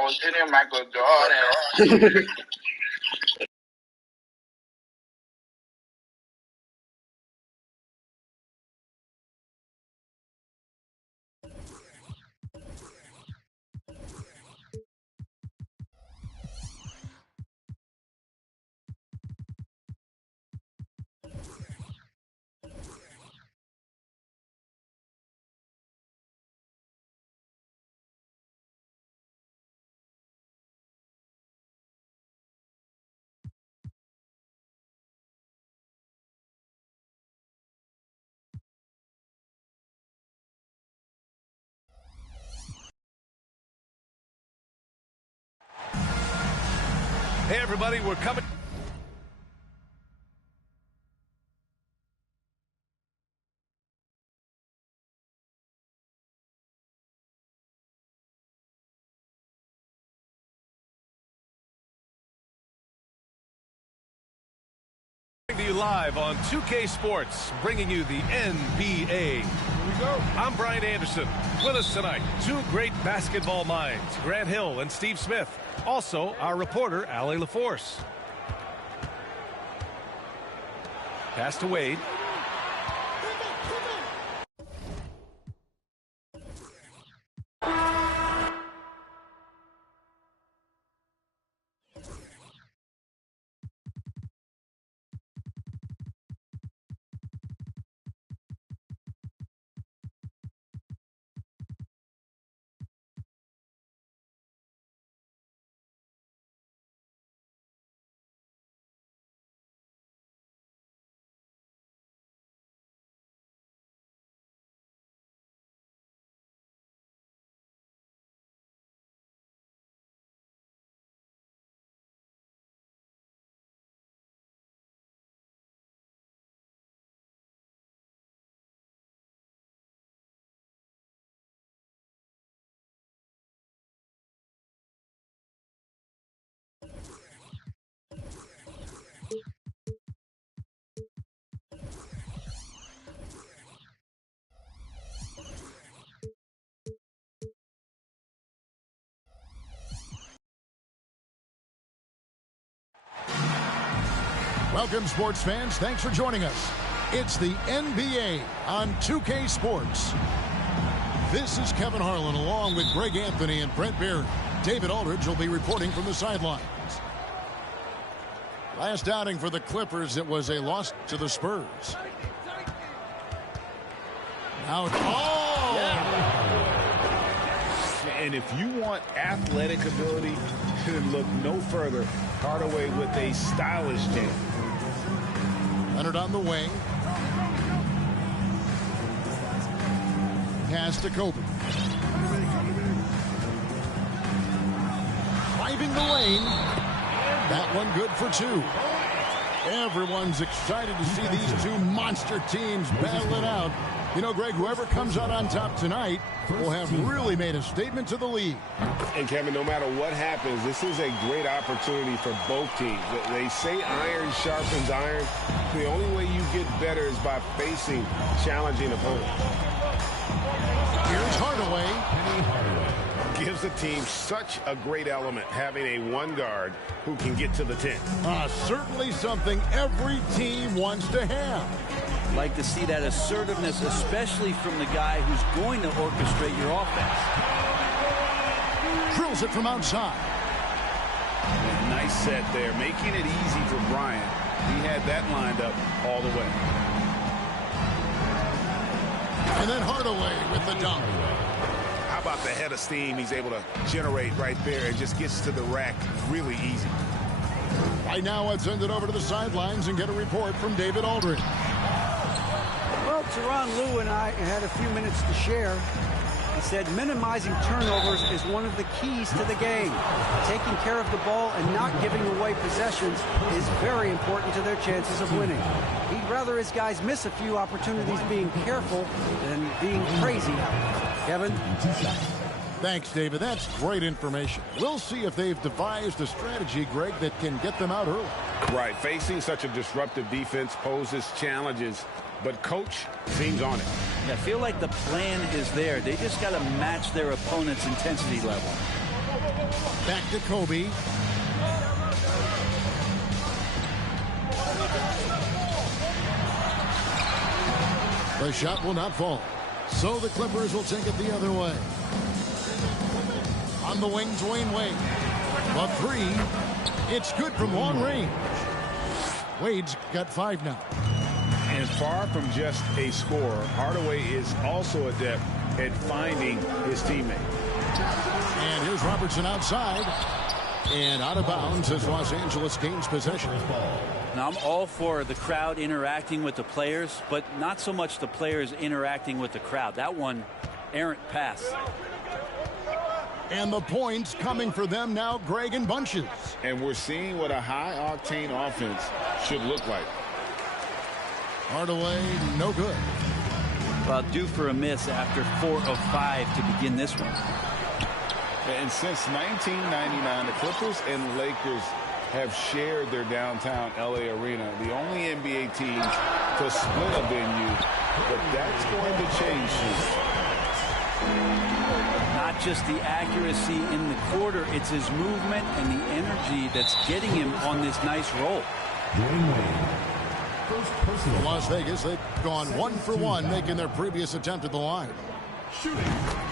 I was hitting Michael Jordan. Hey, everybody, we're coming. To you live on 2K Sports, bringing you the NBA. Here we go. I'm Brian Anderson. With us tonight, two great basketball minds, Grant Hill and Steve Smith. Also, our reporter, Allie LaForce. Pass to Wade. Welcome, sports fans. Thanks for joining us. It's the NBA on 2K Sports. This is Kevin Harlan along with Greg Anthony and Brent Barry. David Aldridge will be reporting from the sidelines. Last outing for the Clippers, it was a loss to the Spurs. Now, And if you want athletic ability, look no further. Hardaway with a stylish jam. Leonard on the wing. Pass to Kobe. Driving the lane. That one good for two. Everyone's excited to see these two monster teams battle it out. You know, Greg, whoever comes out on top tonight will have really made a statement to the league. And, Kevin, no matter what happens, this is a great opportunity for both teams. They say iron sharpens iron. The only way you get better is by facing challenging opponents. Here's Hardaway. Gives the team such a great element having a one guard who can get to the 10. Certainly something every team wants to have. Like to see that assertiveness, especially from the guy who's going to orchestrate your offense. Drills it from outside. Nice set there, making it easy for Bryant. He had that lined up all the way. And then Hardaway with the dunk. How about the head of steam he's able to generate right there? It just gets to the rack really easy. Right now, let's send it over to the sidelines and get a report from David Aldridge. Well, Tyronn Lue and I had a few minutes to share. He said minimizing turnovers is one of the keys to the game. Taking care of the ball and not giving away possessions is very important to their chances of winning. He'd rather his guys miss a few opportunities being careful than being crazy out. Kevin? Thanks, David. That's great information. We'll see if they've devised a strategy, Greg, that can get them out early. Right. Facing such a disruptive defense poses challenges, but Coach seems on it. I feel like the plan is there. They just got to match their opponent's intensity level. Back to Kobe. The shot will not fall. So the Clippers will take it the other way. On the wing, Dwayne Wade. The three. It's good from long range. Wade's got 5 now. And far from just a scorer, Hardaway is also adept at finding his teammate. And here's Robertson outside. And out of bounds as Los Angeles gains possession. Now, I'm all for the crowd interacting with the players, but not so much the players interacting with the crowd. That one, errant pass. And the points coming for them now, Greg, in bunches. And we're seeing what a high-octane offense should look like. Hardaway, no good. Well, due for a miss after 4 of 5 to begin this one. And since 1999, the Clippers and Lakers have shared their downtown LA arena, the only NBA teams to split a venue, but that's going to change soon. Not just the accuracy in the quarter, it's his movement and the energy that's getting him on this nice roll. Las Vegas, they've gone 1 for 1, making their previous attempt at the line.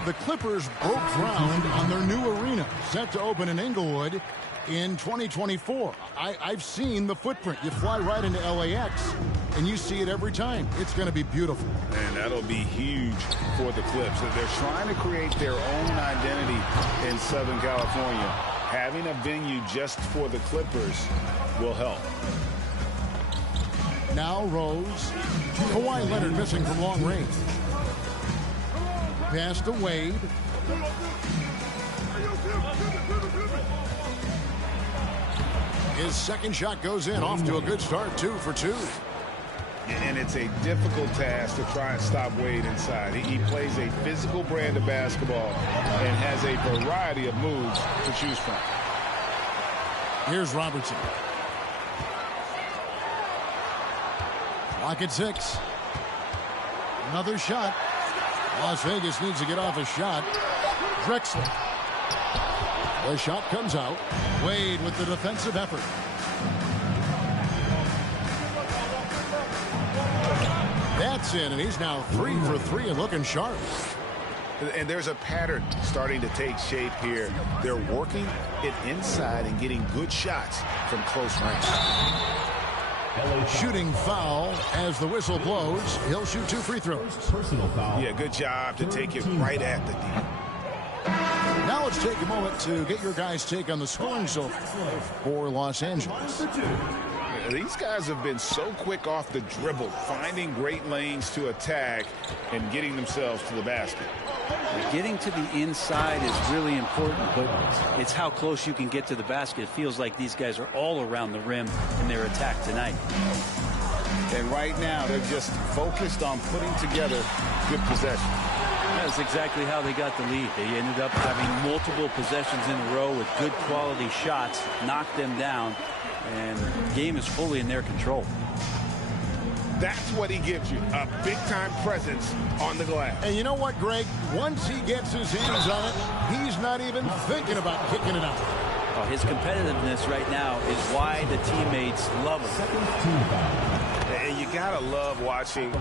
The Clippers broke ground on their new arena, set to open in Inglewood in 2024. I've seen the footprint. You fly right into LAX, and you see it every time. It's going to be beautiful. And that'll be huge for the Clips. They're trying to create their own identity in Southern California. Having a venue just for the Clippers will help. Now Rose. Kawhi Leonard missing from long range. Pass to Wade. His second shot goes in, off to a good start, 2 for 2. And it's a difficult task to try and stop Wade inside. He plays a physical brand of basketball and has a variety of moves to choose from. Here's Robertson. Clock at 6. Another shot. Las Vegas needs to get off a shot. Drexler. The shot comes out. Wade with the defensive effort. That's in, and he's now 3 for 3 and looking sharp. And there's a pattern starting to take shape here. They're working it inside and getting good shots from close range. Shooting foul as the whistle blows. He'll shoot 2 free throws. Personal foul. Yeah, good job to take it right at the D. Now let's take a moment to get your guys' take on the scoring so far for Los Angeles. These guys have been so quick off the dribble, finding great lanes to attack and getting themselves to the basket. Getting to the inside is really important, but it's how close you can get to the basket. It feels like these guys are all around the rim in their attack tonight. And right now, they're just focused on putting together good possession. That's exactly how they got the lead. They ended up having multiple possessions in a row with good quality shots, knocked them down, and the game is fully in their control. That's what he gives you, a big-time presence on the glass. And you know what, Greg? Once he gets his hands on it, he's not even thinking about kicking it out. Oh, his competitiveness right now is why the teammates love him. And you gotta love watching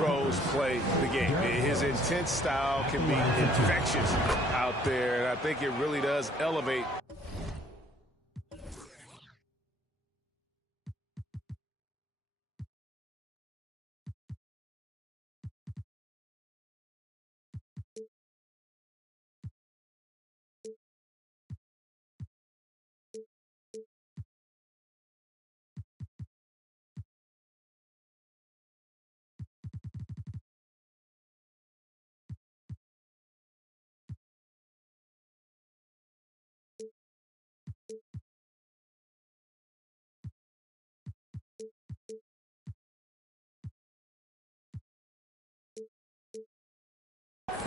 Rose play the game. His intense style can be infectious out there, and I think it really does elevate.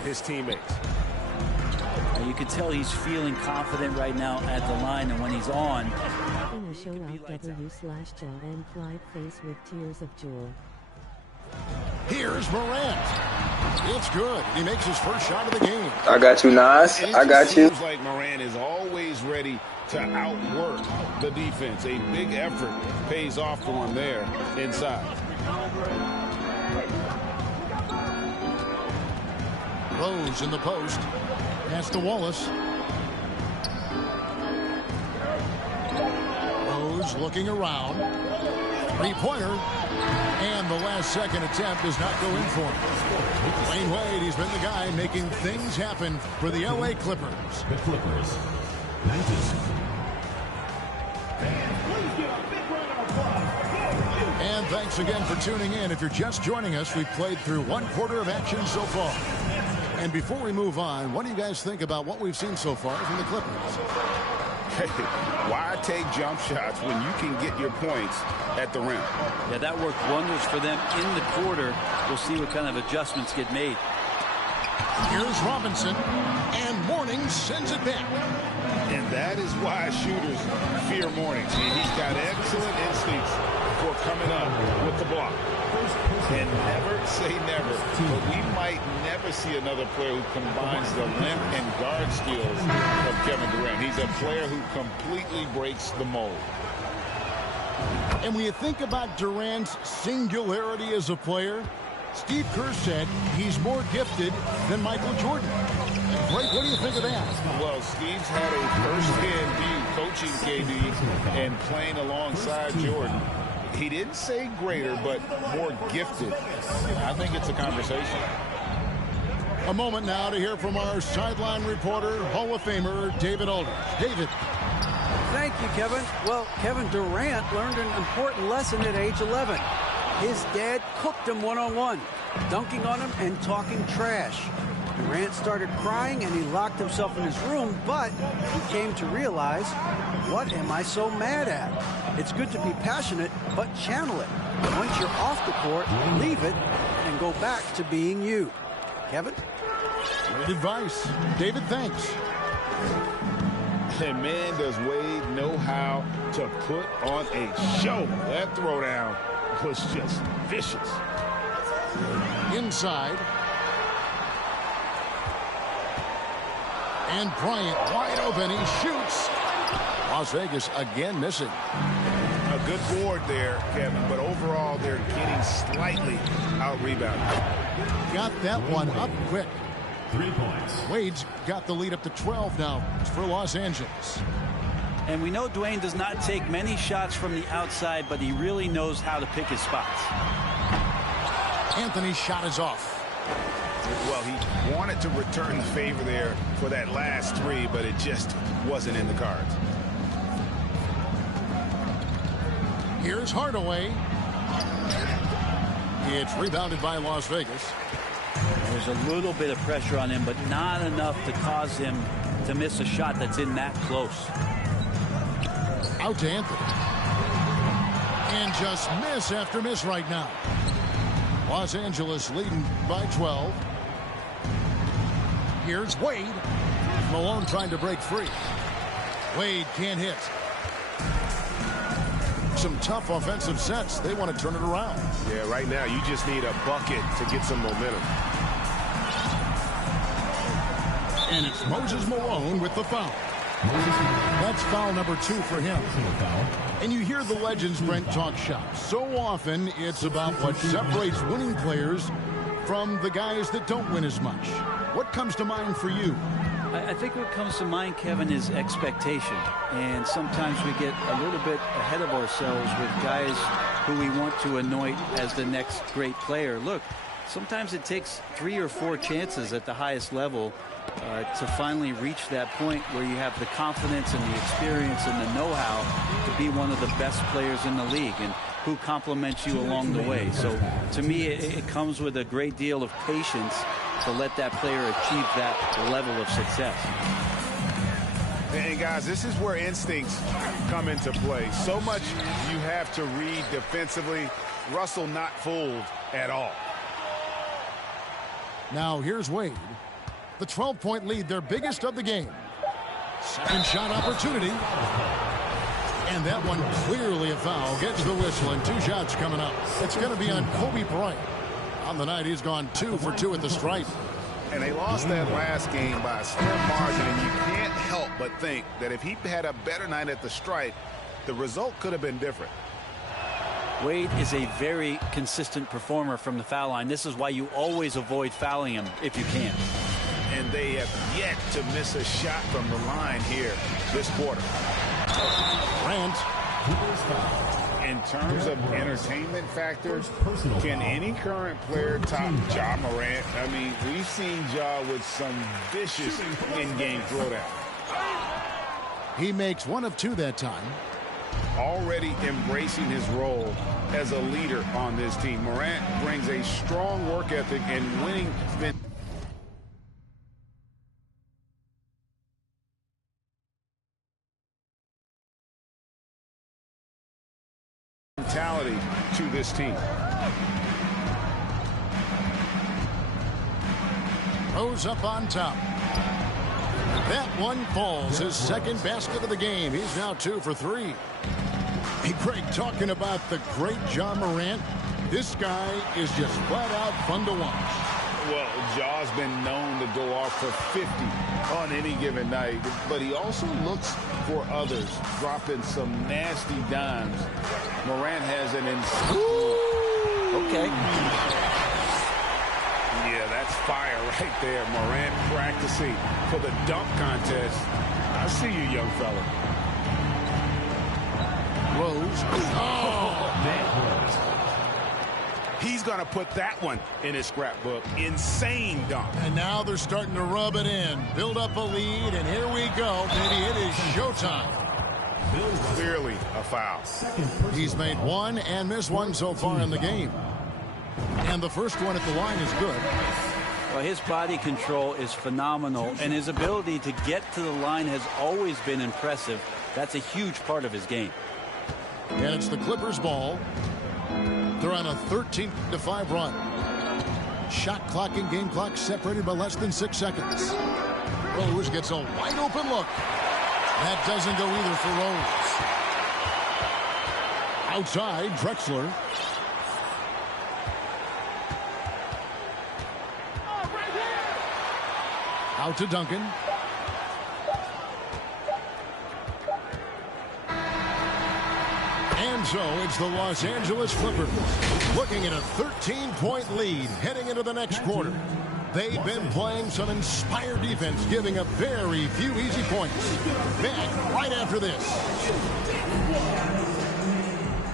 His teammates. You can tell he's feeling confident right now at the line, and when he's on, Finish W/Jaw and Flight Face with Tears of Joy. Here's Morant. It's good. He makes his first shot of the game. I got you, Nas. I got you. It seems like Morant is always ready to outwork the defense. A big effort pays off for him there inside. Rose in the post. Pass to Wallace. Rose looking around. Three-pointer. And the last second attempt does not go in for him. Dwayne Wade, he's been the guy making things happen for the LA Clippers. The Clippers. And thanks again for tuning in. If you're just joining us, we've played through one quarter of action so far. And before we move on, what do you guys think about what we've seen so far from the Clippers? Hey, why take jump shots when you can get your points at the rim? Yeah, that worked wonders for them in the quarter. We'll see what kind of adjustments get made. Here's Robinson, and Mourning sends it back. And that is why shooters fear Mourning. He's got excellent instincts for coming up with the block. And never say never, but we might never see another player who combines the length and guard skills of Kevin Durant. He's a player who completely breaks the mold. And when you think about Durant's singularity as a player, Steve Kerr said he's more gifted than Michael Jordan. Blake, what do you think of that? Well, Steve's had a first-hand view coaching KD and playing alongside Jordan. He didn't say greater, but more gifted. I think it's a conversation. A moment now to hear from our sideline reporter, Hall of Famer David Aldridge. David. Thank you, Kevin. Well, Kevin Durant learned an important lesson at age 11. His dad cooked him one-on-one, dunking on him and talking trash. Durant started crying and he locked himself in his room, but he came to realize, what am I so mad at? It's good to be passionate, but channel it. Once you're off the court, leave it and go back to being you. Kevin? Great advice. David, thanks. And man, does Wade know how to put on a show. That throwdown was just vicious. Inside. And Bryant wide open. He shoots. Las Vegas again missing. A good board there, Kevin, but overall they're getting slightly out-rebounded. Got that one up quick. 3 points. Wade's got the lead up to 12 now for Los Angeles. And we know Dwayne does not take many shots from the outside, but he really knows how to pick his spots. Anthony's shot is off. Well, he wanted to return the favor there for that last three, but it just wasn't in the cards. Here's Hardaway. It's rebounded by Las Vegas. There's a little bit of pressure on him, but not enough to cause him to miss a shot that's in that close. Out to Anthony. And just miss after miss right now. Los Angeles leading by 12. Here's Wade. Malone trying to break free. Wade can't hit. Some tough offensive sets. They want to turn it around. Yeah, right now you just need a bucket to get some momentum. And it's Moses Malone with the foul. That's foul number 2 for him. And you hear the legends, Brent, talk shop. So often it's about what separates winning players from the guys that don't win as much. What comes to mind for you? I think what comes to mind, Kevin, is expectation. And sometimes we get a little bit ahead of ourselves with guys who we want to anoint as the next great player. Look, sometimes it takes 3 or 4 chances at the highest level to finally reach that point where you have the confidence and the experience and the know-how to be one of the best players in the league, and who compliments you along the way. So to me, it comes with a great deal of patience to let that player achieve that level of success. And guys, this is where instincts come into play. So much you have to read defensively. Russell not fooled at all. Now here's Wade. The 12-point lead, their biggest of the game. Second shot opportunity. And that one clearly a foul. Gets the whistle, and 2 shots coming up. It's going to be on Kobe Bryant. On the night, he's gone 2 for 2 at the stripe. And they lost that last game by a slim margin, and you can't help but think that if he had a better night at the stripe, the result could have been different. Wade is a very consistent performer from the foul line. This is why you always avoid fouling him if you can. And they have yet to miss a shot from the line here this quarter. Grant. In terms of entertainment factors, can any current player top Ja Morant? I mean, we've seen Ja with some vicious in-game throwdown. He makes 1 of 2 that time. Already embracing his role as a leader on this team. Morant brings a strong work ethic and winning mentality to this team. Rose up on top. That one falls. His second basket of the game. He's now 2 for 3. Hey, Greg, talking about the great Ja Morant, this guy is just flat out fun to watch. Well, Ja's been known to go off for 50 on any given night, but he also looks for others, dropping some nasty dimes. Morant has an Okay. Yeah, that's fire right there. Morant practicing for the dunk contest. I see you, young fella. Rose. He's going to put that one in his scrapbook. Insane dunk. And now they're starting to rub it in. Build up a lead, and here we go. Baby, it is showtime. Clearly a foul. He's made 1 and missed 1 so far in the game. And the first one at the line is good. Well, his body control is phenomenal, and his ability to get to the line has always been impressive. That's a huge part of his game. And it's the Clippers' ball. They're on a 13-5 run. Shot clock and game clock separated by less than 6 seconds. Rose gets a wide open look. That doesn't go either for Rose. Outside, Drexler. Out to Duncan. And so it's the Los Angeles Clippers looking at a 13-point lead heading into the next quarter. They've been playing some inspired defense, giving up very few easy points. Back right after this.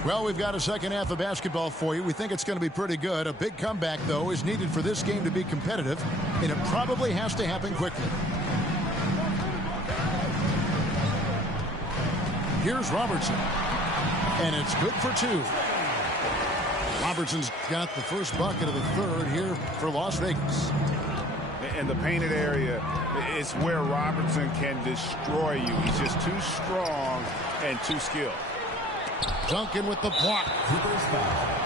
Well, we've got a second half of basketball for you. We think it's going to be pretty good. A big comeback, though, is needed for this game to be competitive, and it probably has to happen quickly. Here's Robertson. And it's good for 2. Robertson's got the first bucket of the third here for Las Vegas. And the painted area is where Robertson can destroy you. He's just too strong and too skilled. Duncan with the block.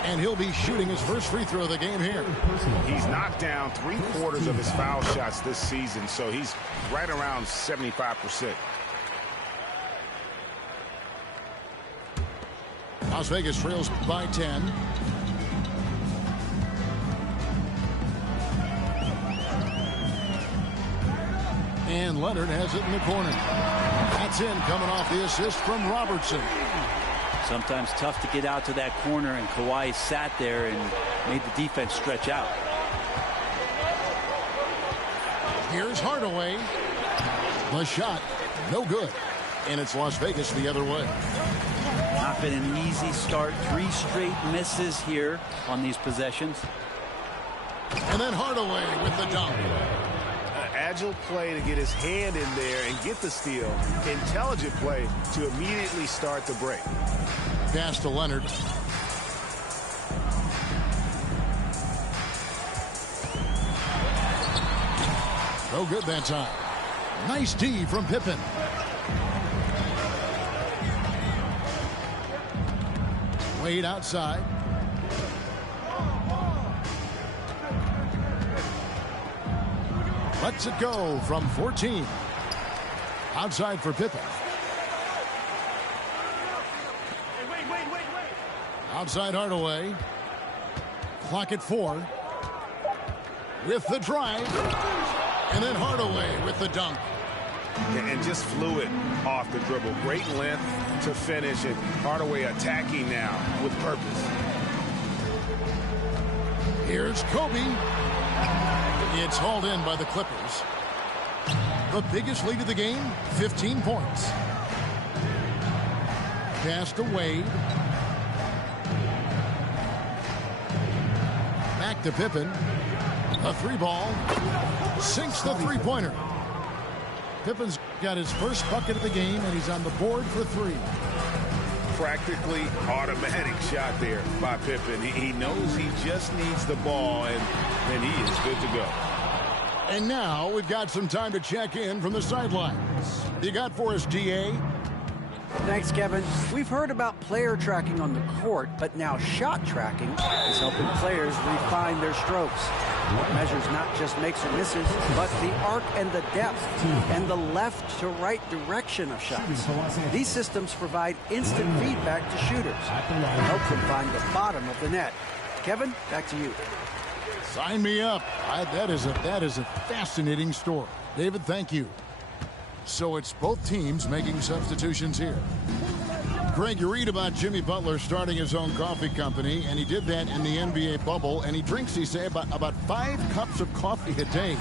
And he'll be shooting his first free throw of the game here. He's knocked down 3/4 of his foul shots this season, so he's right around 75%. Las Vegas trails by 10. And Leonard has it in the corner. That's in, coming off the assist from Robertson. Sometimes tough to get out to that corner, and Kawhi sat there and made the defense stretch out. Here's Hardaway. The shot, no good. And it's Las Vegas the other way. Not been an easy start. 3 straight misses here on these possessions. And then Hardaway with the dunk. Agile play to get his hand in there and get the steal. Intelligent play to immediately start the break. Pass to Leonard. No good that time. Nice D from Pippen. Wade outside. Lets it go from 14. Outside for Pippen. Outside Hardaway. Clock at 4. with the drive. And then Hardaway with the dunk. And just fluid off the dribble. Great length to finish, and Hardaway attacking now with purpose. Here's Kobe. It's hauled in by the Clippers. The biggest lead of the game, 15 points. Pass to Wade. Back to Pippen. A three ball. Sinks the three-pointer. Pippen's got his first bucket of the game, and he's on the board for three. Practically automatic shot there by Pippen. He knows he just needs the ball, and he is good to go. And now we've got some time to check in from the sidelines. You got for us, DA? Thanks, Kevin. We've heard about player tracking on the court, but now shot tracking is helping players refine their strokes. It measures not just makes or misses, but the arc and the depth and the left to right direction of shots. These systems provide instant feedback to shooters and help them find the bottom of the net. Kevin, back to you. Sign me up. That is a fascinating story. David, thank you. So it's both teams making substitutions here. Greg, you read about Jimmy Butler starting his own coffee company, and he did that in the NBA bubble, and he drinks, he say, about 5 cups of coffee a day.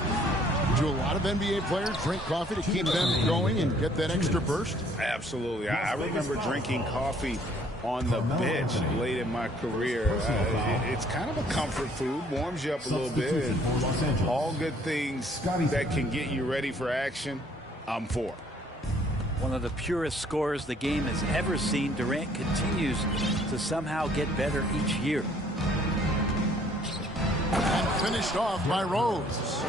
Do a lot of NBA players drink coffee to keep them going and get that extra burst? Absolutely. I remember drinking coffee on the bench late in my career. It's kind of a comfort food, warms you up a little bit, and all good things that can get you ready for action, I'm for. One of the purest scorers the game has ever seen, Durant continues to somehow get better each year. And finished off by Rose.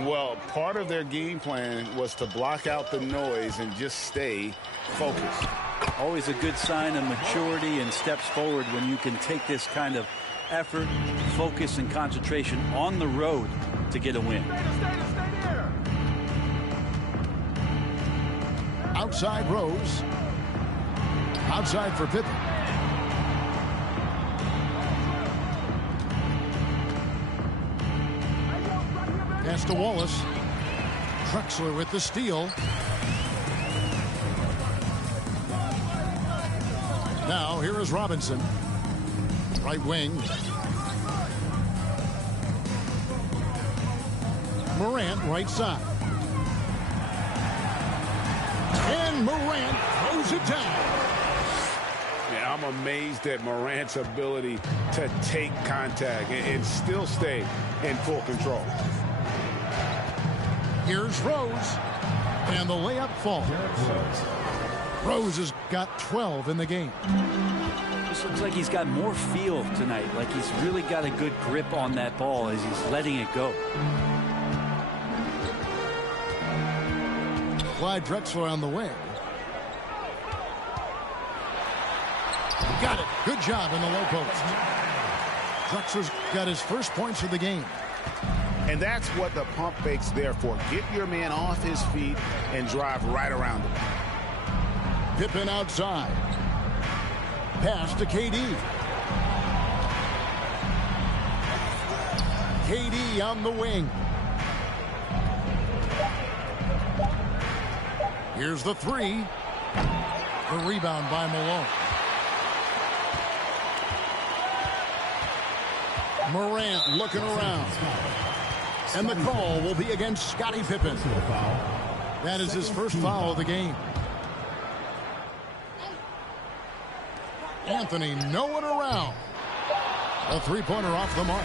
Well, part of their game plan was to block out the noise and just stay focused. Always a good sign of maturity and steps forward when you can take this kind of effort, focus, and concentration on the road to get a win. Outside Rose. Outside for Pippen. Pass to Wallace. Drexler with the steal. Now here is Robinson. Right wing. Morant right side. And Morant throws it down. Yeah, I'm amazed at Morant's ability to take contact and still stay in full control. Here's Rose. And the layup falls. Rose has got 12 in the game. This looks like he's got more feel tonight. Like he's really got a good grip on that ball as he's letting it go. Clyde Drexler on the wing. Got it. Good job in the low post. Drexler's got his first points of the game. And that's what the pump fake's there for. Get your man off his feet and drive right around him. Pippen outside. Pass to KD. KD on the wing. Here's the three. The rebound by Malone. Morant looking around. And the call will be against Scottie Pippen. That is his first foul of the game. Anthony nowhere around. A three-pointer off the mark.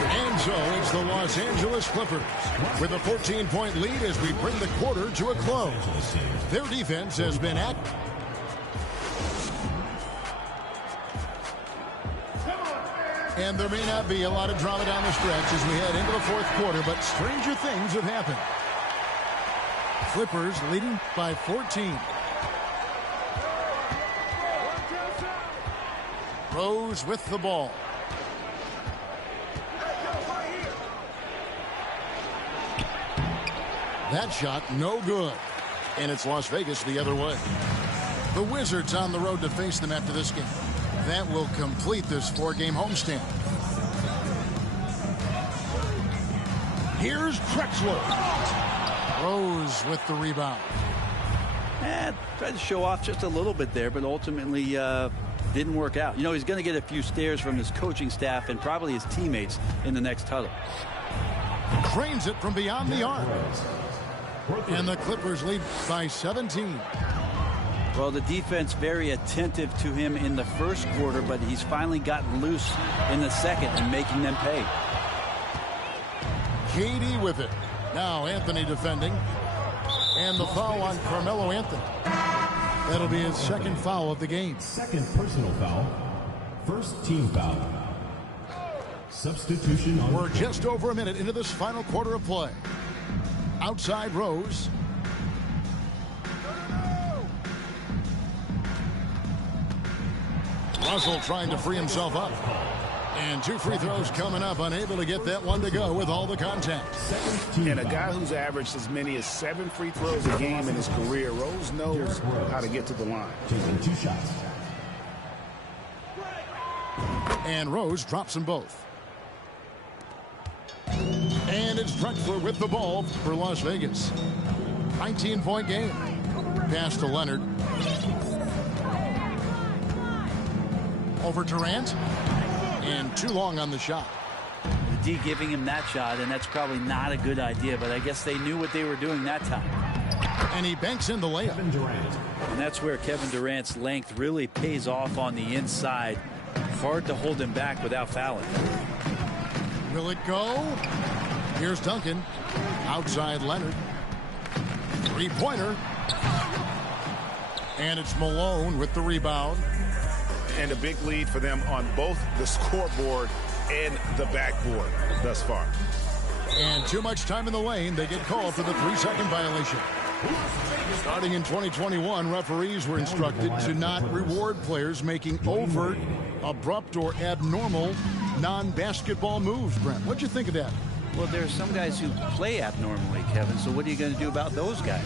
And so it's the Los Angeles Clippers with a 14-point lead as we bring the quarter to a close. Their defense has been active. And there may not be a lot of drama down the stretch as we head into the fourth quarter, but stranger things have happened. Clippers leading by 14. Rose with the ball. That shot no good. And it's Las Vegas the other way. The Wizards on the road to face them after this game. That will complete this 4-game homestand. Here's Drexler. Rose with the rebound. Tried to show off just a little bit there, but ultimately didn't work out. You know, he's going to get a few stares from his coaching staff and probably his teammates in the next huddle. Cranes it from beyond the arc. And the Clippers lead by 17. Well, the defense very attentive to him in the first quarter, but he's finally gotten loose in the second and making them pay. KD with it. Now Anthony defending. And the foul on Carmelo Anthony. That'll be his second foul of the game. Second personal foul. First team foul. Substitution on. We're just over a minute into this final quarter of play. Outside Rose. Russell trying to free himself up. And 2 free throws coming up, unable to get that one to go with all the contact. And a guy who's averaged as many as 7 free throws a game in his career, Rose knows how to get to the line. Taking 2 shots. And Rose drops them both. And it's Drexler with the ball for Las Vegas. 19-point game. Pass to Leonard. Over Durant. And too long on the shot. The D giving him that shot, and that's probably not a good idea, but I guess they knew what they were doing that time. And he banks in the layup. Kevin Durant. And that's where Kevin Durant's length really pays off on the inside. Hard to hold him back without fouling. Will it go? Here's Duncan. Outside Leonard. 3-pointer. And it's Malone with the rebound. And a big lead for them on both the scoreboard and the backboard thus far. And too much time in the lane. They get called for the 3-second violation. Starting in 2021, referees were instructed to not reward players making overt, abrupt, or abnormal non-basketball moves. Brent, what'd you think of that? Well, there are some guys who play abnormally, Kevin, so what are you going to do about those guys?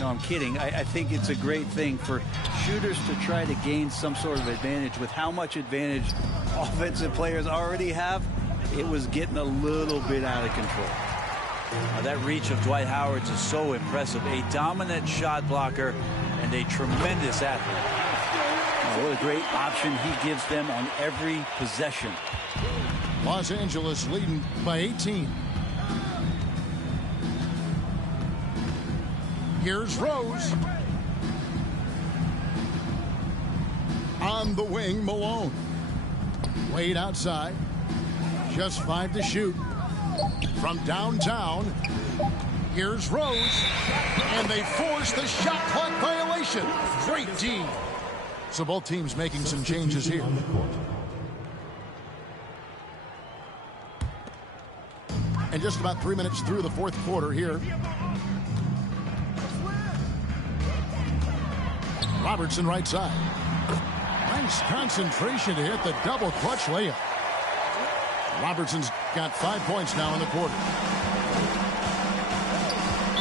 No, I'm kidding. I think it's a great thing for shooters to try to gain some sort of advantage. With how much advantage offensive players already have, it was getting a little bit out of control. That reach of Dwight Howard is so impressive. A dominant shot blocker and a tremendous athlete. What a great option he gives them on every possession. Los Angeles leading by 18. Here's Rose. On the wing, Malone. Wade outside. Just 5 to shoot. From downtown, here's Rose. And they force the shot clock violation. Great D. So both teams making some changes here. And just about 3 minutes through the fourth quarter here. Robertson right side. Nice concentration to hit the double clutch layup. Robertson's got 5 points now in the quarter.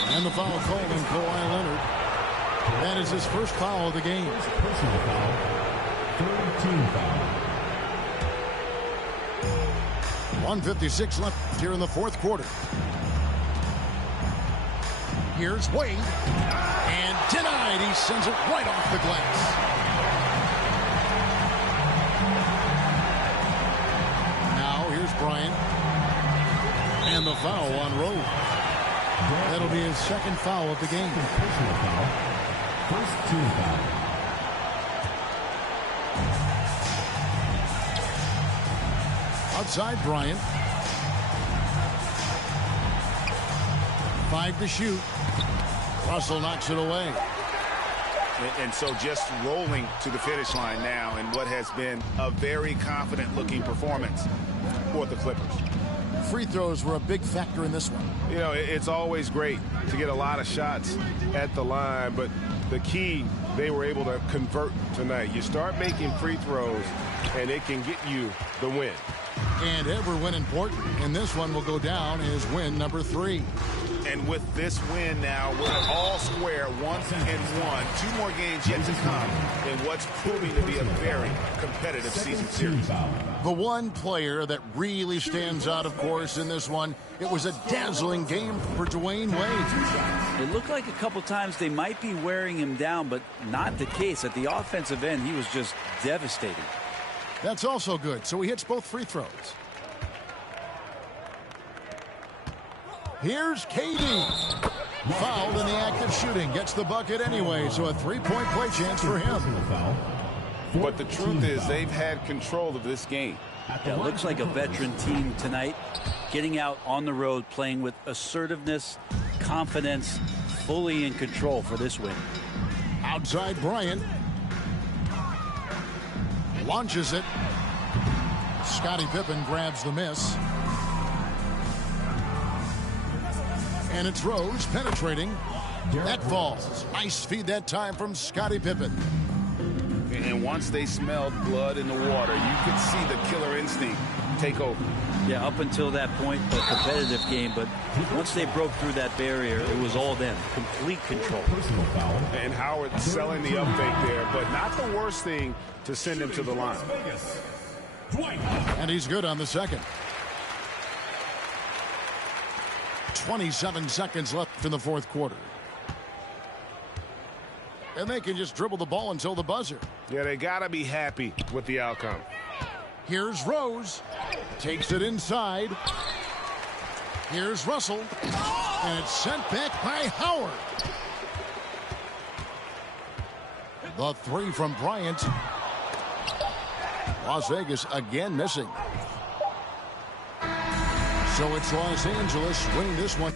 And the foul called on Kawhi Leonard. That is his first foul of the game. Personal foul. Third team foul. 1:56 left here in the fourth quarter. Here's Wade. And denied. He sends it right off the glass. Now here's Bryant. And the foul on Rose. That'll be his second foul of the game. Personal foul. First team foul. Outside Bryant. 5 to shoot. Russell knocks it away. And so just rolling to the finish line now in what has been a very confident looking performance for the Clippers. Free throws were a big factor in this one. You know, it's always great to get a lot of shots at the line, but the key, they were able to convert tonight. You start making free throws, and it can get you the win. And every win important. And this one will go down as win number 3. And with this win now, we're all square, 1-1. 2 more games yet to come in what's proving to be a very competitive season series. The one player that really stands out, of course, in this one, it was a dazzling game for Dwayne Wade. It looked like a couple times they might be wearing him down, but not the case. At the offensive end, he was just devastating. That's also good. So he hits both free throws. Here's KD. Fouled in the act of shooting. Gets the bucket anyway, so a three-point play chance for him. But the truth is they've had control of this game. Yeah, looks like a veteran team tonight. Getting out on the road, playing with assertiveness, confidence, fully in control for this win. Outside Bryant. Launches it. Scottie Pippen grabs the miss. And it's Rose penetrating. That falls. Nice feed that time from Scottie Pippen. And once they smelled blood in the water, you could see the killer instinct take over. Yeah, up until that point, a competitive game, but once they broke through that barrier, it was all them. Complete control. And Howard selling the up fake there, but not the worst thing to send him to the line. And he's good on the second. 27 seconds left in the fourth quarter. And they can just dribble the ball until the buzzer. Yeah, they got to be happy with the outcome. Here's Rose. Takes it inside. Here's Russell. And it's sent back by Howard. The three from Bryant. Las Vegas again missing. So it's Los Angeles winning this one.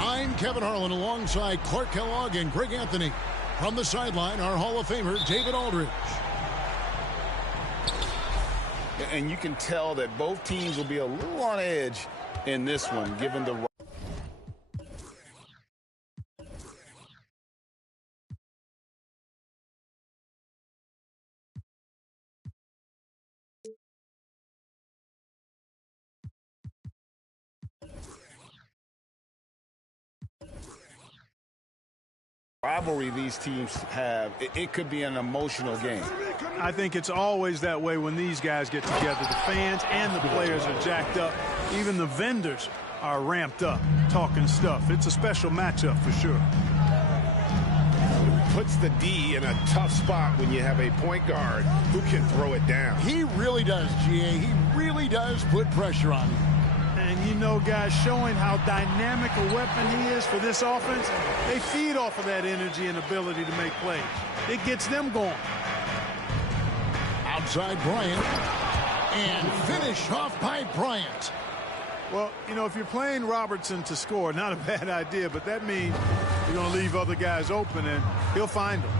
I'm Kevin Harlan alongside Clark Kellogg and Greg Anthony. From the sideline, our Hall of Famer, David Aldridge. And you can tell that both teams will be a little on edge in this one, given the rivalry these teams have. It could be an emotional game. I think it's always that way when these guys get together. The fans and the players are jacked up. Even the vendors are ramped up, talking stuff. It's a special matchup for sure. Puts the D in a tough spot when you have a point guard who can throw it down. He really does, GA. He really does put pressure on him. And you know, guys, showing how dynamic a weapon he is for this offense, they feed off of that energy and ability to make plays. It gets them going. Outside Bryant. And finish off by Bryant. Well, you know, if you're playing Robertson to score, not a bad idea, but that means you're going to leave other guys open, and he'll find them.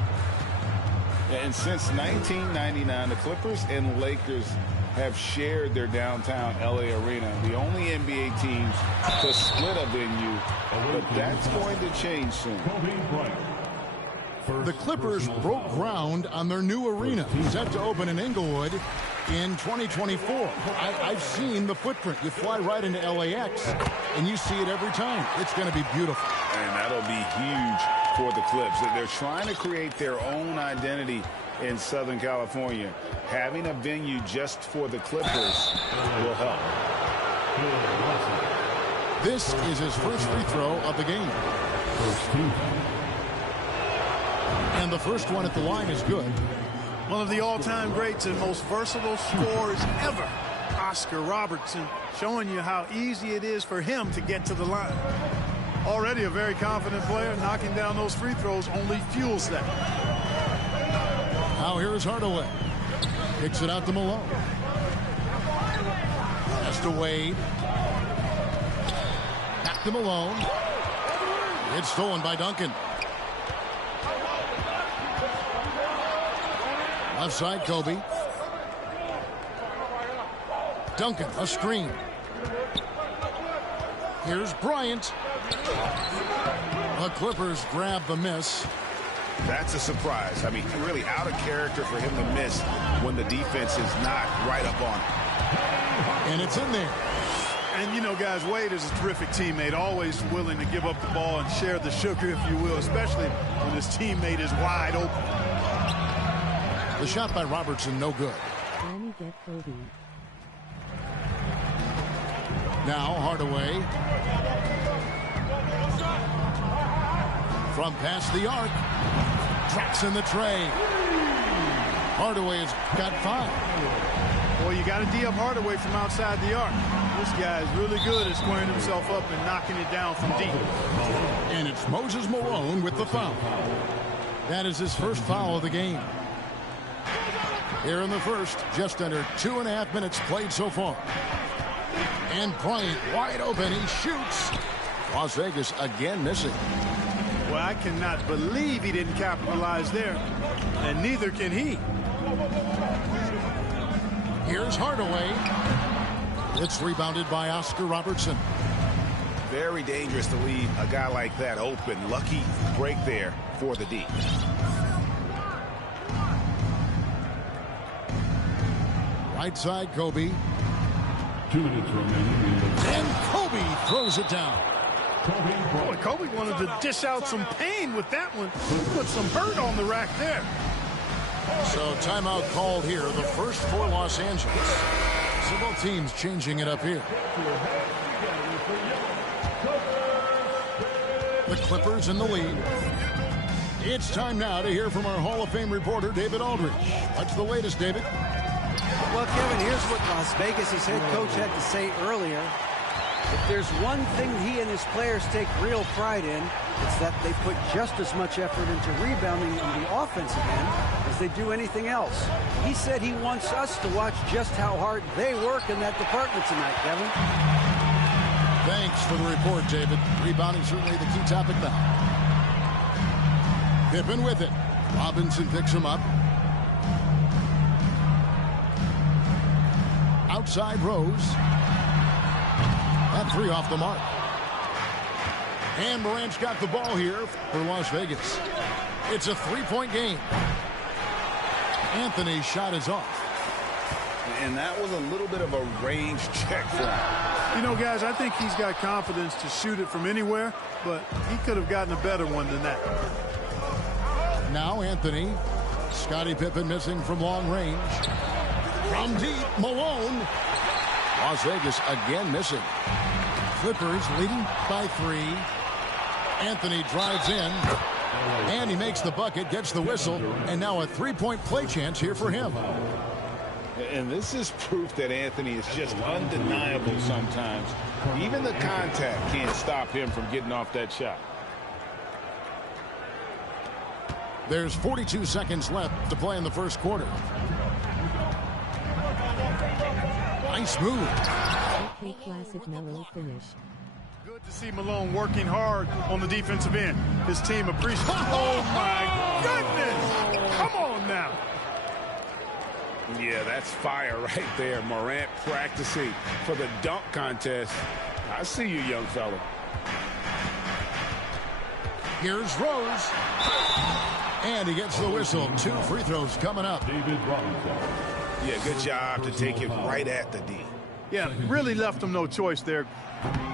And since 1999, the Clippers and Lakers have shared their downtown LA arena. The only NBA teams to split a venue, but that's going to change soon. The Clippers broke ground on their new arena, set to open in Inglewood in 2024. I've seen the footprint. You fly right into LAX, and you see it every time. It's going to be beautiful. And that'll be huge for the Clips. They're trying to create their own identity in Southern California. Having a venue just for the Clippers will help. This is his first free throw of the game. And the first one at the line is good. One of the all-time greats and most versatile scorers ever, Oscar Robertson, showing you how easy it is for him to get to the line. Already a very confident player, knocking down those free throws only fuels that. Now here's Hardaway. Kicks it out to Malone. Pass to Wade. Back to Malone. It's stolen by Duncan. Left side, Kobe. Duncan, a screen. Here's Bryant. The Clippers grab the miss. That's a surprise. I mean, really out of character for him to miss when the defense is not right up on him. And it's in there. And, you know, guys, Wade is a terrific teammate, always willing to give up the ball and share the sugar, if you will, especially when his teammate is wide open. The shot by Robertson, no good. Now Hardaway. From past the arc. Drops in the tray. Hardaway has got 5. Boy, you got to D up Hardaway from outside the arc. This guy is really good at squaring himself up and knocking it down from deep. And it's Moses Malone with the foul. That is his first foul of the game. Here in the first, just under 2.5 minutes played so far. And Bryant wide open. He shoots. Las Vegas again missing. Well, I cannot believe he didn't capitalize there. And neither can he. Here's Hardaway. It's rebounded by Oscar Robertson. Very dangerous to leave a guy like that open. Lucky break there for the D. Right side, Kobe. 2 minutes remaining. And Kobe throws it down. Boy, Kobe wanted to dish out some pain with that one. Put some hurt on the rack there. So timeout called here. The first for Los Angeles. So both teams changing it up here. The Clippers in the lead. It's time now to hear from our Hall of Fame reporter, David Aldridge. What's the latest, David? Well, Kevin, here's what Las Vegas' head coach had to say earlier. If there's one thing he and his players take real pride in, it's that they put just as much effort into rebounding on the offensive end as they do anything else. He said he wants us to watch just how hard they work in that department tonight, Kevin. Thanks for the report, David. Rebounding certainly the key topic now. Pippen with it. Robinson picks him up. Outside Rose. That 3 off the mark. And Morant's got the ball here for Las Vegas. It's a 3-point game. Anthony's shot is off. And that was a little bit of a range check for him. You know, guys, I think he's got confidence to shoot it from anywhere, but he could have gotten a better one than that. Now Anthony. Scottie Pippen missing from long range. From deep, Malone. Las Vegas again missing. Clippers leading by 3. Anthony drives in. And he makes the bucket, gets the whistle, and now a 3-point play chance here for him. And this is proof that Anthony is just undeniable sometimes. Even the contact can't stop him from getting off that shot. There's 42 seconds left to play in the first quarter. Nice move. Classic mellow finish. Good to see Malone working hard on the defensive end. His team appreciates. Oh my goodness! Come on now. Yeah, that's fire right there. Morant practicing for the dunk contest. I see you, young fella. Here's Rose. And he gets the whistle. 2 free throws coming up. David Robinson. Yeah, good job to take it right at the D. Yeah, really left him no choice there.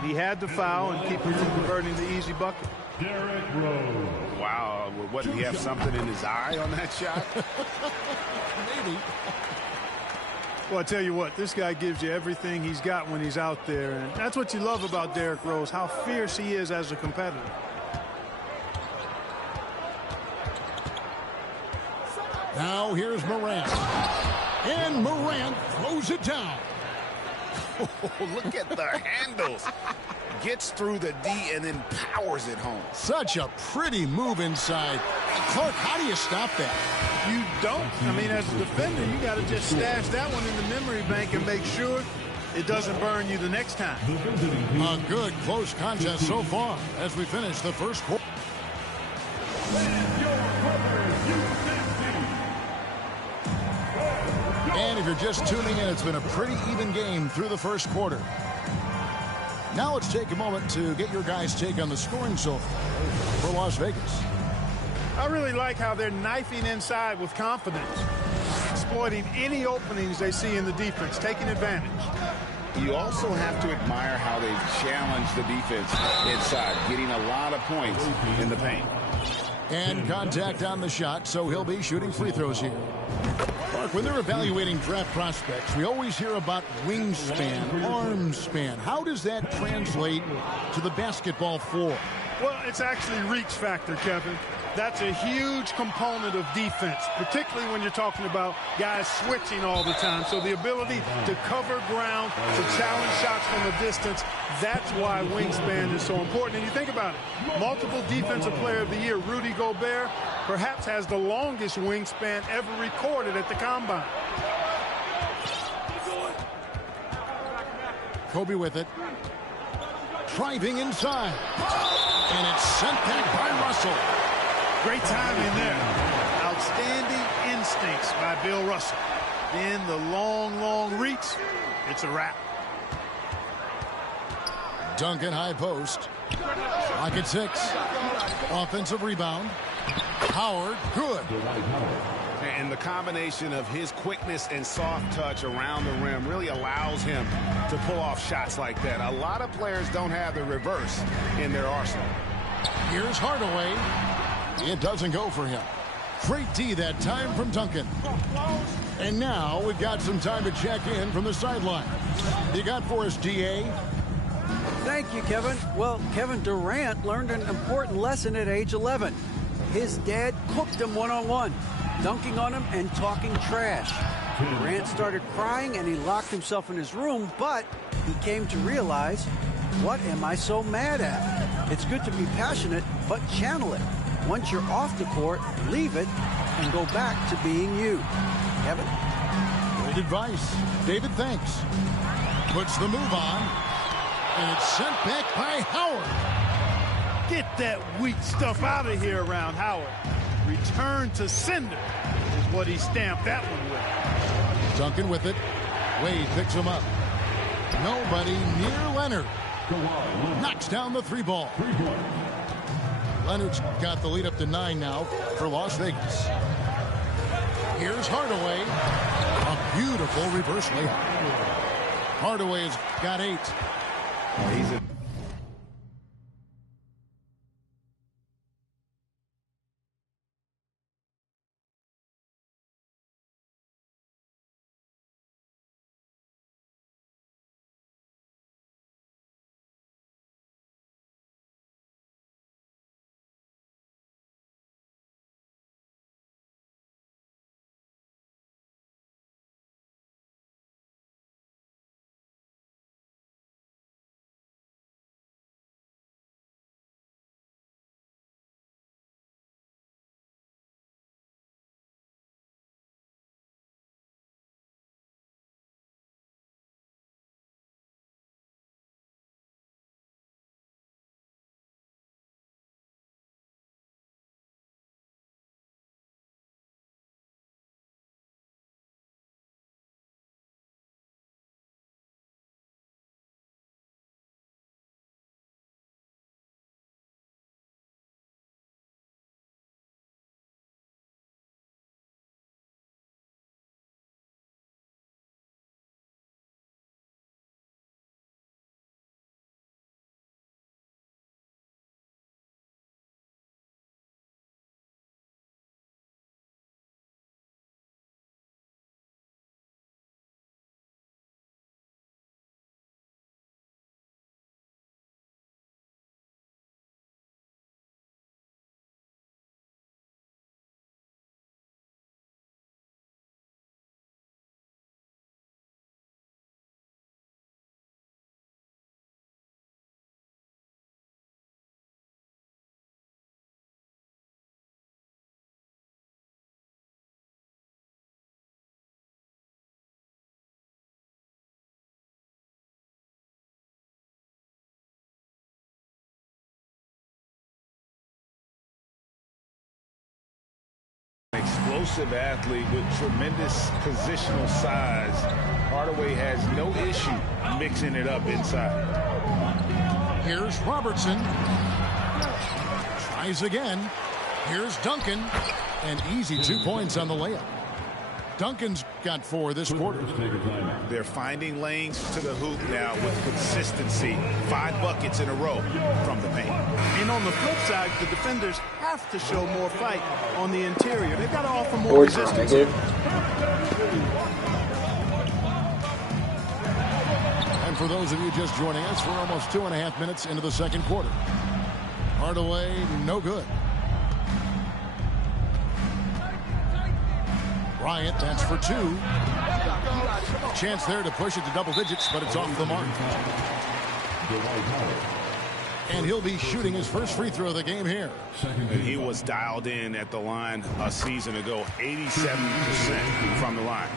He had to foul and keep him from converting the easy bucket. Derrick Rose. Wow, what, did he have something in his eye on that shot? Maybe. Well, I tell you what, this guy gives you everything he's got when he's out there. And that's what you love about Derrick Rose, how fierce he is as a competitor. Now here's Morant. And Morant throws it down. Oh, look at the handles. Gets through the D and then powers it home. Such a pretty move inside. Clark, how do you stop that? You don't. I mean, as a defender, you got to just stash that one in the memory bank and make sure it doesn't burn you the next time. A good close contest so far as we finish the first quarter. And if you're just tuning in, it's been a pretty even game through the first quarter. Now let's take a moment to get your guys' take on the scoring so far for Las Vegas. I really like how they're knifing inside with confidence, exploiting any openings they see in the defense, taking advantage. You also have to admire how they've challenged the defense inside, getting a lot of points in the paint. And contact on the shot, so he'll be shooting free throws here. Mark, when they're evaluating draft prospects, we always hear about wingspan, arm span. How does that translate to the basketball floor? Well, it's actually reach factor, Kevin. That's a huge component of defense, particularly when you're talking about guys switching all the time. So the ability to cover ground, to challenge shots from a distance, that's why wingspan is so important. And you think about it, multiple Defensive Player of the Year, Rudy Gobert, perhaps has the longest wingspan ever recorded at the Combine. Kobe with it. Driving inside. And it's sent back by Russell. Great timing there. Outstanding instincts by Bill Russell. Then the long reach. It's a wrap. Duncan high post. Lock at 6. Offensive rebound. Howard, good. And the combination of his quickness and soft touch around the rim really allows him to pull off shots like that. A lot of players don't have the reverse in their arsenal. Here's Hardaway. It doesn't go for him. Great D that time from Duncan. And now we've got some time to check in from the sideline. You got for us, DA? Thank you, Kevin. Well, Kevin Durant learned an important lesson at age 11. His dad cooked him one-on-one, dunking on him and talking trash. Durant started crying and he locked himself in his room, but he came to realize, what am I so mad at? It's good to be passionate, but channel it. Once you're off the court, leave it and go back to being you. Kevin? Great advice. David, thanks. Puts the move on. And it's sent back by Howard. Get that weak stuff out of here around Howard. Return to sender is what he stamped that one with. Duncan with it. Wade picks him up. Nobody near Leonard. Knocks down the 3-ball. Leonard's got the lead up to 9 now for Las Vegas. Here's Hardaway. A beautiful reverse layup. Hardaway's got 8. He's a explosive athlete with tremendous positional size. Hardaway has no issue mixing it up inside. Here's Robertson. Tries again. Here's Duncan. An easy 2 points on the layup. Duncan's got 4 this quarter. They're finding lanes to the hoop now with consistency. 5 buckets in a row from the paint. And on the flip side, the defenders have to show more fight on the interior. They've got to offer more resistance. And for those of you just joining us, we're almost 2.5 minutes into the second quarter. Hardaway, no good. Bryant, that's for 2. Chance there to push it to double digits, but it's off the mark. And he'll be shooting his first free throw of the game here. And he was dialed in at the line a season ago, 87% from the line.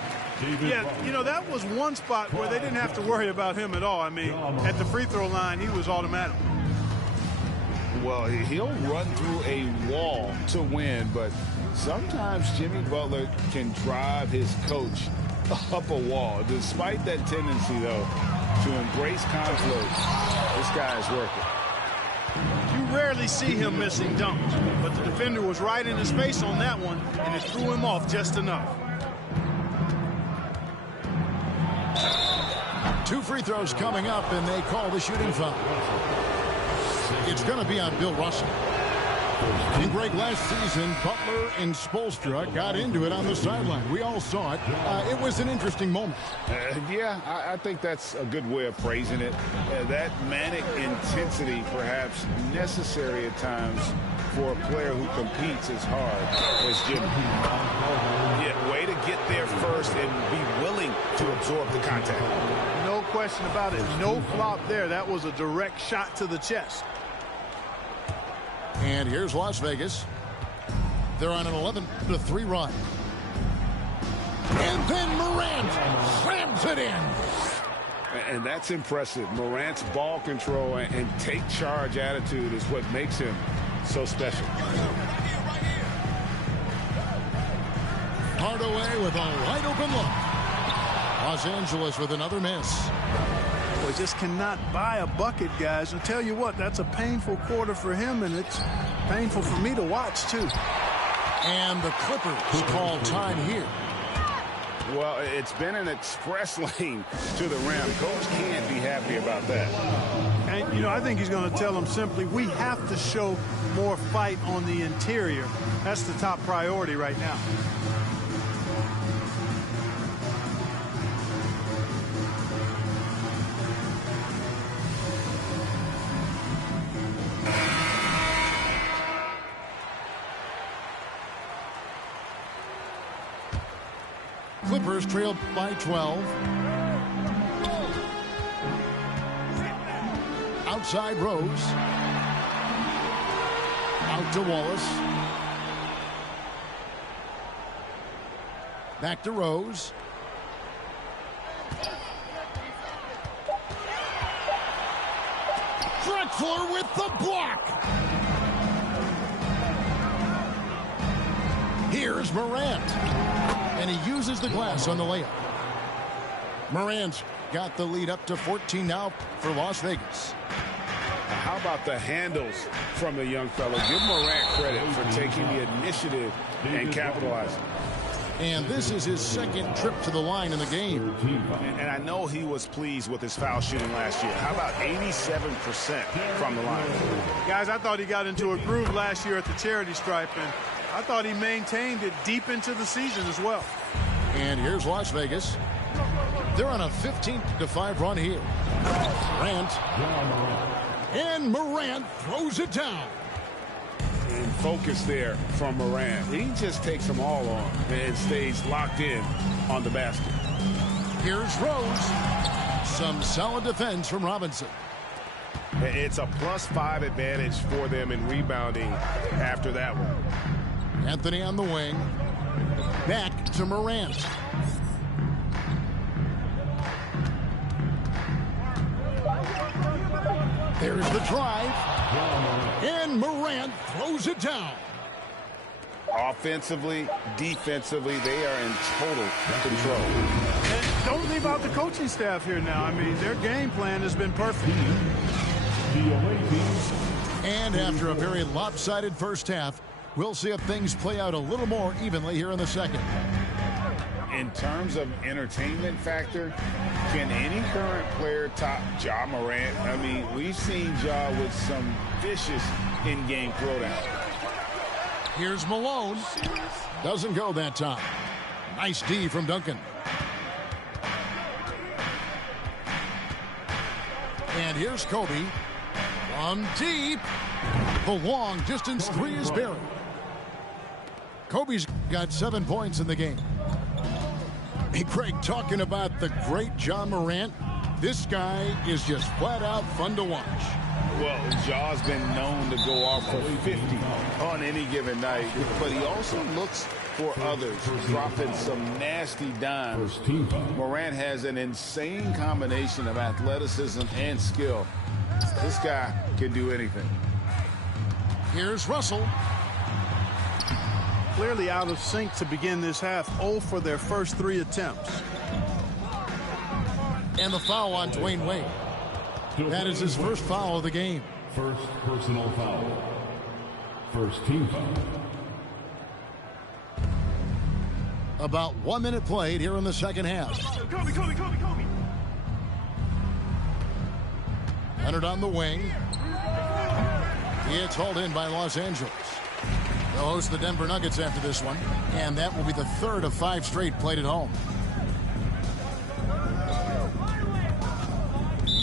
Yeah, you know, that was one spot where they didn't have to worry about him at all. I mean, at the free throw line, he was automatic. Well, he'll run through a wall to win, but sometimes Jimmy Butler can drive his coach up a wall. Despite that tendency, though, to embrace conflict, this guy is working. You rarely see him missing dunks, but the defender was right in his face on that one, and it threw him off just enough. 2 free throws coming up, and they call the shooting foul. It's going to be on Bill Russell. And Greg, last season, Butler and Spoelstra got into it on the sideline. We all saw it. It was an interesting moment. Yeah, I think that's a good way of phrasing it. That manic intensity, perhaps necessary at times for a player who competes as hard as Jimmy. Yeah, way to get there first and be willing to absorb the contact. No question about it. No flop there. That was a direct shot to the chest. And here's Las Vegas. They're on an 11-3 run. And then Morant slams it in. And that's impressive. Morant's ball control and take charge attitude is what makes him so special. Hardaway with a wide open look. Los Angeles with another miss. Boy, just cannot buy a bucket, guys. I'll tell you what, that's a painful quarter for him, and it's painful for me to watch, too. And the Clippers call time here. Well, it's been an express lane to the rim. Coach can't be happy about that. And, you know, I think he's going to tell them simply, we have to show more fight on the interior. That's the top priority right now. Clippers trail by 12. Outside Rose. Out to Wallace. Back to Rose. Drexler with the block. Here's Morant. And he uses the glass on the layup. Morant's got the lead up to 14 now for Las Vegas. How about the handles from the young fellow? Give Morant credit for taking the initiative and capitalizing. And this is his second trip to the line in the game. And I know he was pleased with his foul shooting last year. How about 87% from the line? Guys, I thought he got into a groove last year at the charity stripe, and I thought he maintained it deep into the season as well. And here's Las Vegas. They're on a 15-5 run here. Morant. And Morant throws it down. And focus there from Morant. He just takes them all on and stays locked in on the basket. Here's Rose. Some solid defense from Robinson. It's a +5 advantage for them in rebounding after that one. Anthony on the wing. Back to Morant. There's the drive. And Morant throws it down. Offensively, defensively, they are in total control. And don't leave out the coaching staff here now. I mean, their game plan has been perfect. And after a very lopsided first half, we'll see if things play out a little more evenly here in the second. In terms of entertainment factor, can any current player top Ja Morant? I mean, we've seen Ja with some vicious in-game throwdown. Here's Malone. Doesn't go that time. Nice D from Duncan. And here's Kobe. From deep. The long distance three is buried. Kobe's got 7 points in the game. Hey, Greg, talking about the great Ja Morant, this guy is just flat out fun to watch. Well, Ja's been known to go off for 50 on any given night, but he also looks for others, dropping some nasty dimes. Morant has an insane combination of athleticism and skill. This guy can do anything. Here's Russell. Clearly out of sync to begin this half. 0 for their first 3 attempts. And the foul on Dwayne Wade. That is his first foul of the game. First personal foul. First team foul. About 1 minute played here in the second half. Kobe. Leonard on the wing. It's hauled in by Los Angeles. They'll host the Denver Nuggets after this one, and that will be the third of 5 straight played at home.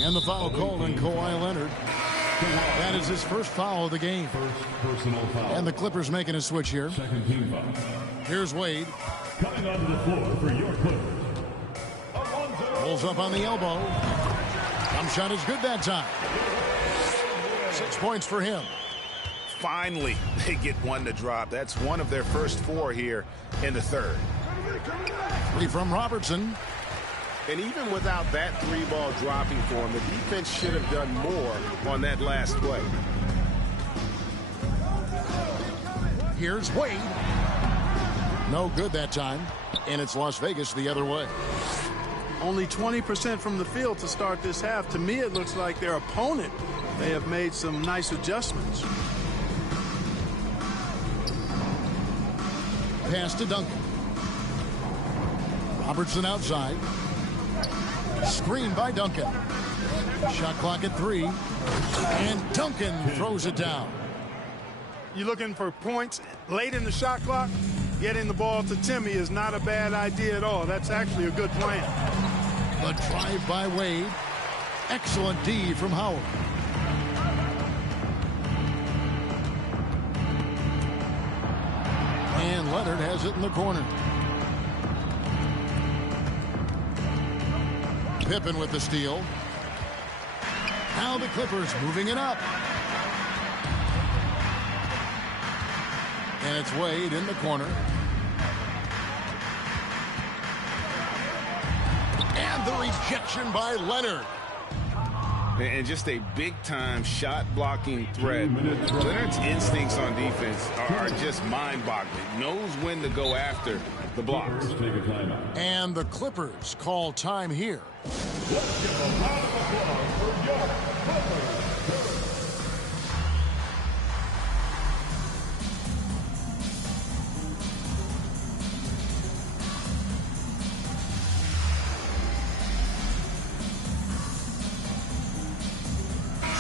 And the foul called on Kawhi Leonard. That is his first foul of the game. First personal foul. And the Clippers making a switch here. Second team foul. Here's Wade. Coming onto the floor for your Clippers. Pulls up on the elbow. Jump shot is good that time. 6 points for him. Finally, they get one to drop. That's one of their first 4 here in the third. 3 from Robertson. And even without that 3-ball dropping for him, the defense should have done more on that last play. Here's Wade. No good that time. And it's Las Vegas the other way. Only 20% from the field to start this half. To me, it looks like their opponent, they have made some nice adjustments. Pass to Duncan. Robertson outside. Screen by Duncan. Shot clock at 3. And Duncan throws it down. You're looking for points late in the shot clock? Getting the ball to Timmy is not a bad idea at all. That's actually a good plan. The drive by Wade. Excellent D from Howard. And Leonard has it in the corner. Pippen with the steal. Now the Clippers moving it up. And it's Wade in the corner. And the rejection by Leonard. And just a big-time shot-blocking threat. Leonard's instincts on defense are just mind-boggling. Knows when to go after the blocks. And the Clippers call time here. Let's give a round of applause for your Clippers.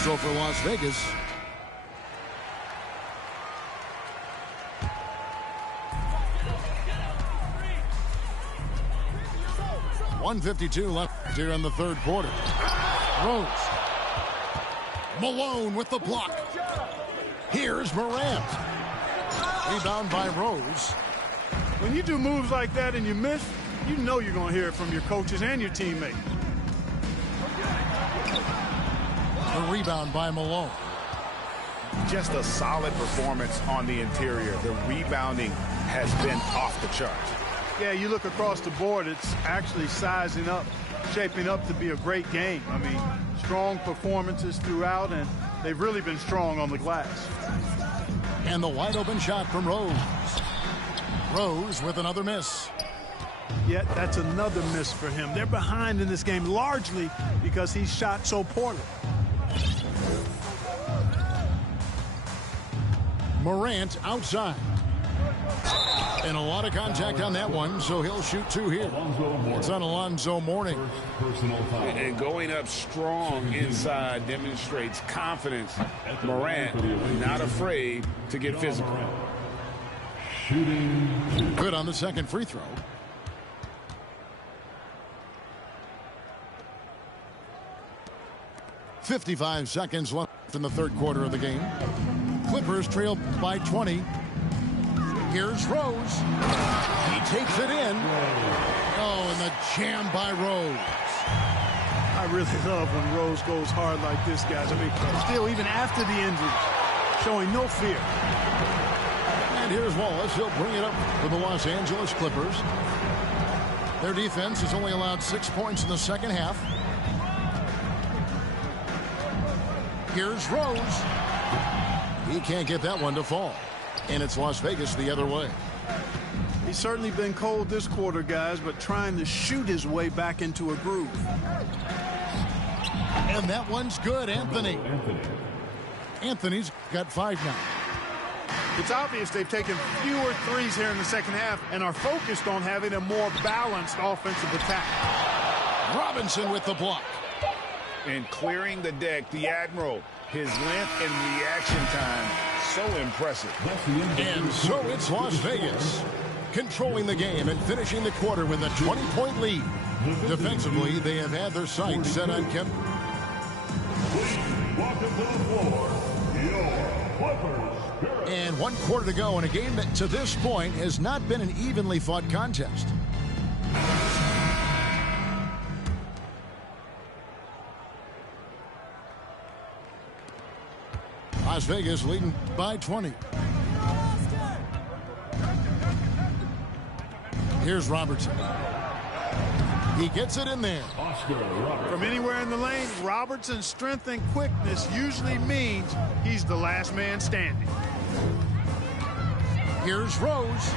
So for Las Vegas, .152 left here in the third quarter. Rose. Malone with the block. Here's Morant. Rebound by Rose. When you do moves like that and you miss, you know you're going to hear it from your coaches and your teammates. The rebound by Malone. Just a solid performance on the interior. The rebounding has been off the charts. Yeah, you look across the board, it's actually sizing up, shaping up to be a great game. I mean, strong performances throughout, and they've really been strong on the glass. And the wide open shot from Rose. Rose with another miss. Yet that's another miss for him. They're behind in this game largely because he shot so poorly. Morant outside. And a lot of contact on that one, so he'll shoot 2 here. It's on Alonzo Mourning. And going up strong inside demonstrates confidence. Morant not afraid to get physical. Good on the second free throw. .55 seconds left in the third quarter of the game. Clippers trail by 20. Here's Rose. He takes it in. Oh, and the jam by Rose. I really love when Rose goes hard like this, guys. I mean, still, even after the injury, showing no fear. And here's Wallace. He'll bring it up for the Los Angeles Clippers. Their defense has only allowed 6 points in the second half. Here's Rose. He can't get that one to fall. And it's Las Vegas the other way. He's certainly been cold this quarter, guys, but trying to shoot his way back into a groove. And that one's good, Anthony. Anthony's got 5 now. It's obvious they've taken fewer threes here in the second half and are focused on having a more balanced offensive attack. Robinson with the block. And clearing the deck, the Admiral. His length and reaction time, so impressive. And so it's Las Vegas, controlling the game and finishing the quarter with a 20-point lead. Defensively, they have had their sights set on Kevin. And 1 quarter to go in a game that to this point has not been an evenly fought contest. Las Vegas leading by 20. Here's Robertson. He gets it in there. From anywhere in the lane, Robertson's strength and quickness usually means he's the last man standing. Here's Rose.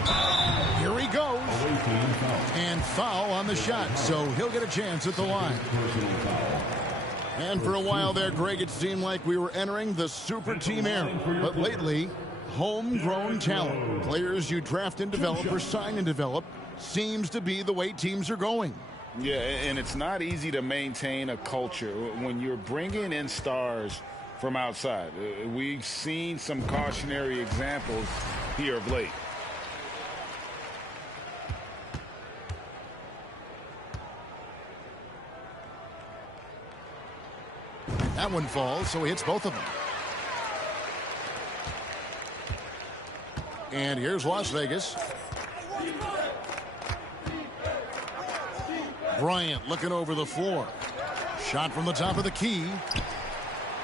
Here he goes. And foul on the shot, so he'll get a chance at the line. And for a while there, Greg, it seemed like we were entering the super team era. But lately, homegrown talent, players you draft and develop or sign and develop, seems to be the way teams are going. Yeah, and it's not easy to maintain a culture when you're bringing in stars from outside. We've seen some cautionary examples here of late. That one falls, so he hits both of them. And here's Las Vegas. Bryant looking over the floor. Shot from the top of the key.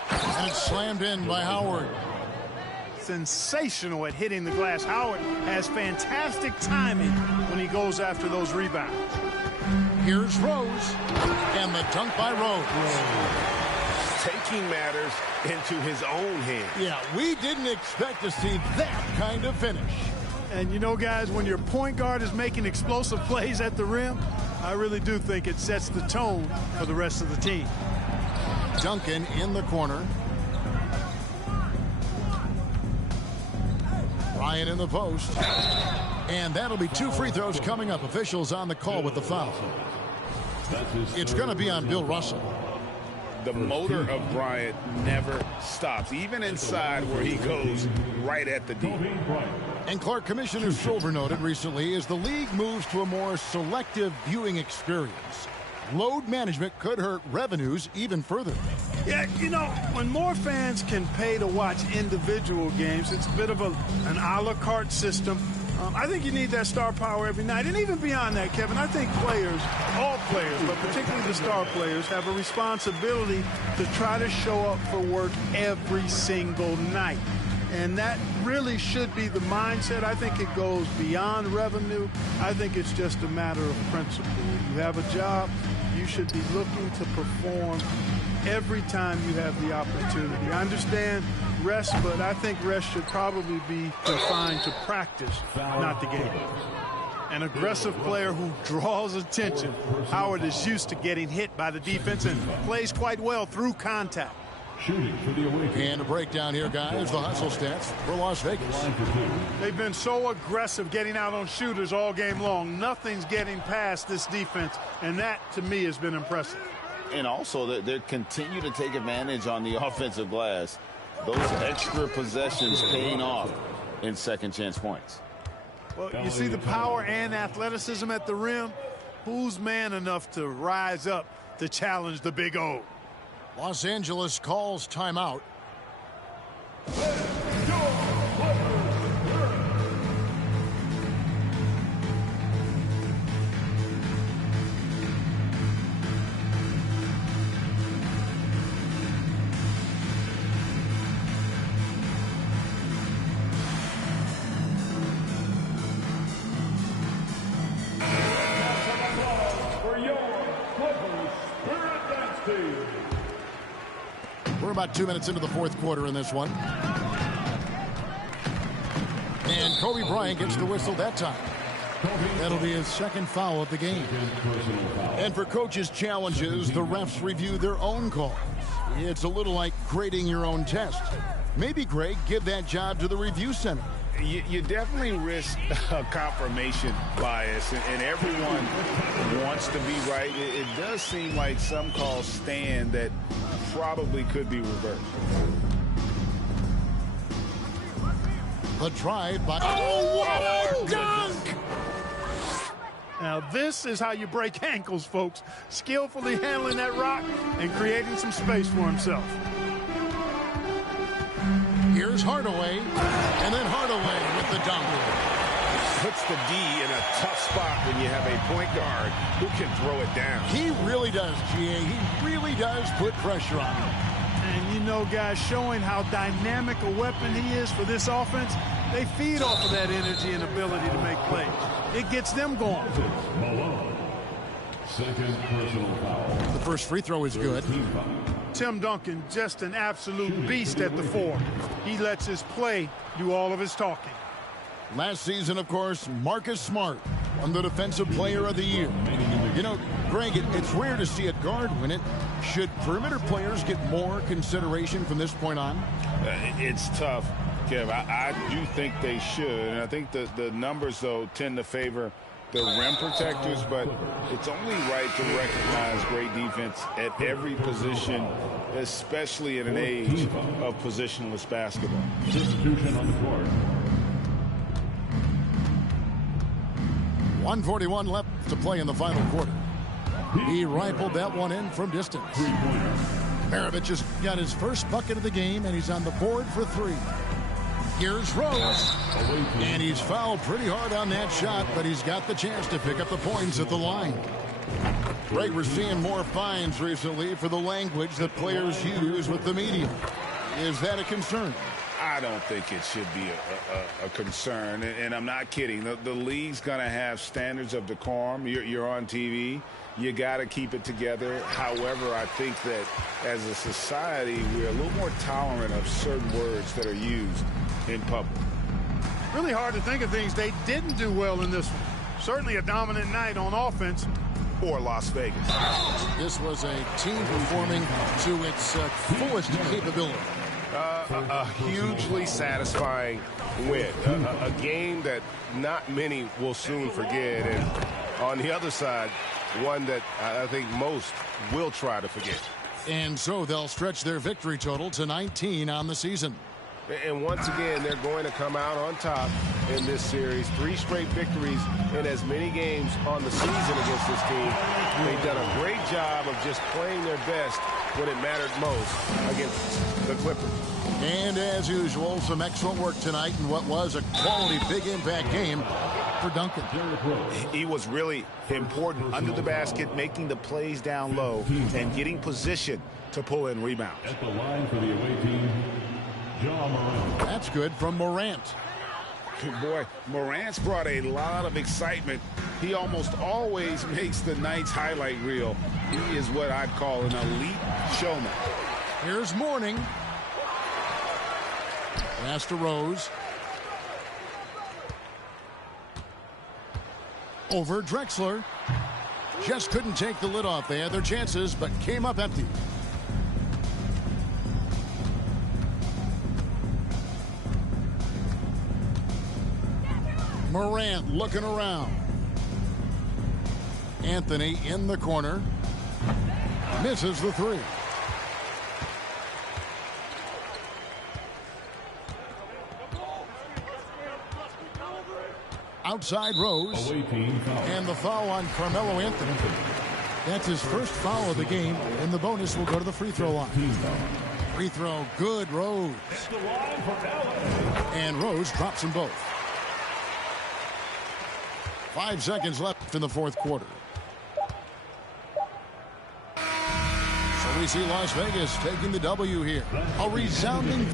And it's slammed in by Howard. Sensational at hitting the glass. Howard has fantastic timing when he goes after those rebounds. Here's Rose. And the dunk by Rose. Taking matters into his own hands. Yeah, we didn't expect to see that kind of finish. And you know, guys, when your point guard is making explosive plays at the rim, I really do think it sets the tone for the rest of the team. Duncan in the corner. Ryan in the post. And that'll be 2 free throws coming up. Officials on the call with the foul. It's going to be on Bill Russell. The motor of Bryant never stops, even inside where he goes right at the D. And Clark, Commissioner Silver noted recently, as the league moves to a more selective viewing experience, load management could hurt revenues even further. Yeah, you know, when more fans can pay to watch individual games, it's a bit of an a la carte system. I think you need that star power every night. And even beyond that, Kevin, I think players, all players, but particularly the star players, have a responsibility to try to show up for work every single night. And that really should be the mindset. I think it goes beyond revenue. I think it's just a matter of principle. You have a job, you should be looking to perform every time you have the opportunity. I understand rest, but I think rest should probably be confined to practice, not the game. An aggressive player who draws attention. Howard is used to getting hit by the defense and plays quite well through contact. And a breakdown here, guys. The hustle stats for Las Vegas. They've been so aggressive getting out on shooters all game long. Nothing's getting past this defense, and that, to me, has been impressive. And also, they continue to take advantage on the offensive glass. Those extra possessions paying off in second chance points. Well, you see the power and athleticism at the rim. Who's man enough to rise up to challenge the Big O? Los Angeles calls timeout. We're about 2 minutes into the fourth quarter in this one. And Kobe Bryant gets the whistle that time. That'll be his second foul of the game. And for coaches' challenges, the refs review their own calls. It's a little like grading your own test. Maybe, Greg, give that job to the review center. You definitely risk a confirmation bias, and everyone wants to be right. It does seem like some calls stand that probably could be reversed. The drive by... Oh, what a dunk! Now, this is how you break ankles, folks. Skillfully handling that rock and creating some space for himself. Here's Hardaway, and then Hardaway with the dunk. Puts the D in a tough spot when you have a point guard who can throw it down. He really does, GA. He really does put pressure on him. And you know, guys, showing how dynamic a weapon he is for this offense, they feed off of that energy and ability to make plays. It gets them going. Second personal foul. The first free throw is good. Tim Duncan, just an absolute beast at the four. He lets his play do all of his talking. Last season, of course, Marcus Smart won the Defensive Player of the Year. You know, Greg, it's rare to see a guard win it. Should perimeter players get more consideration from this point on? It's tough, Kev. I do think they should. And I think the numbers, though, tend to favor the rim protectors, but it's only right to recognize great defense at every position, especially in an age of positionless basketball. Substitution on the court. 1:41 left to play in the final quarter. He rifled that one in from distance. Maravich just got his first bucket of the game, and he's on the board for three. Here's Rose, and he's fouled pretty hard on that shot, but he's got the chance to pick up the points at the line. Greg, we're seeing more fines recently for the language that players use with the media. Is that a concern? I don't think it should be a concern, and I'm not kidding. The league's going to have standards of decorum. You're on TV. You got to keep it together. However, I think that as a society, we're a little more tolerant of certain words that are used in public. Really hard to think of things they didn't do well in this one. Certainly a dominant night on offense. Or Las Vegas. This was a team performing to its fullest capability. A hugely satisfying win. A game that not many will soon forget. And on the other side, one that I think most will try to forget. And so they'll stretch their victory total to 19 on the season. And once again, they're going to come out on top in this series. 3 straight victories in as many games on the season against this team. They've done a great job of just playing their best when it mattered most against the Clippers. And as usual, some excellent work tonight in what was a quality big impact game for Duncan. He was really important under the basket, making the plays down low and getting position to pull in rebounds. At the line for the away team, Ja Morant. That's good from Morant. Boy, Morant's brought a lot of excitement. He almost always makes the night's highlight reel. He is what I'd call an elite showman. Here's Mourning. Pass to Rose. Over Drexler. Just couldn't take the lid off. They had their chances, but came up empty. Morant looking around. Anthony in the corner. Misses the three. Outside Rose. And the foul on Carmelo Anthony. That's his first foul of the game, and the bonus will go to the free throw line. Free throw, good, Rose. And Rose drops them both. 5 seconds left in the fourth quarter. So we see Las Vegas taking the W here. A resounding...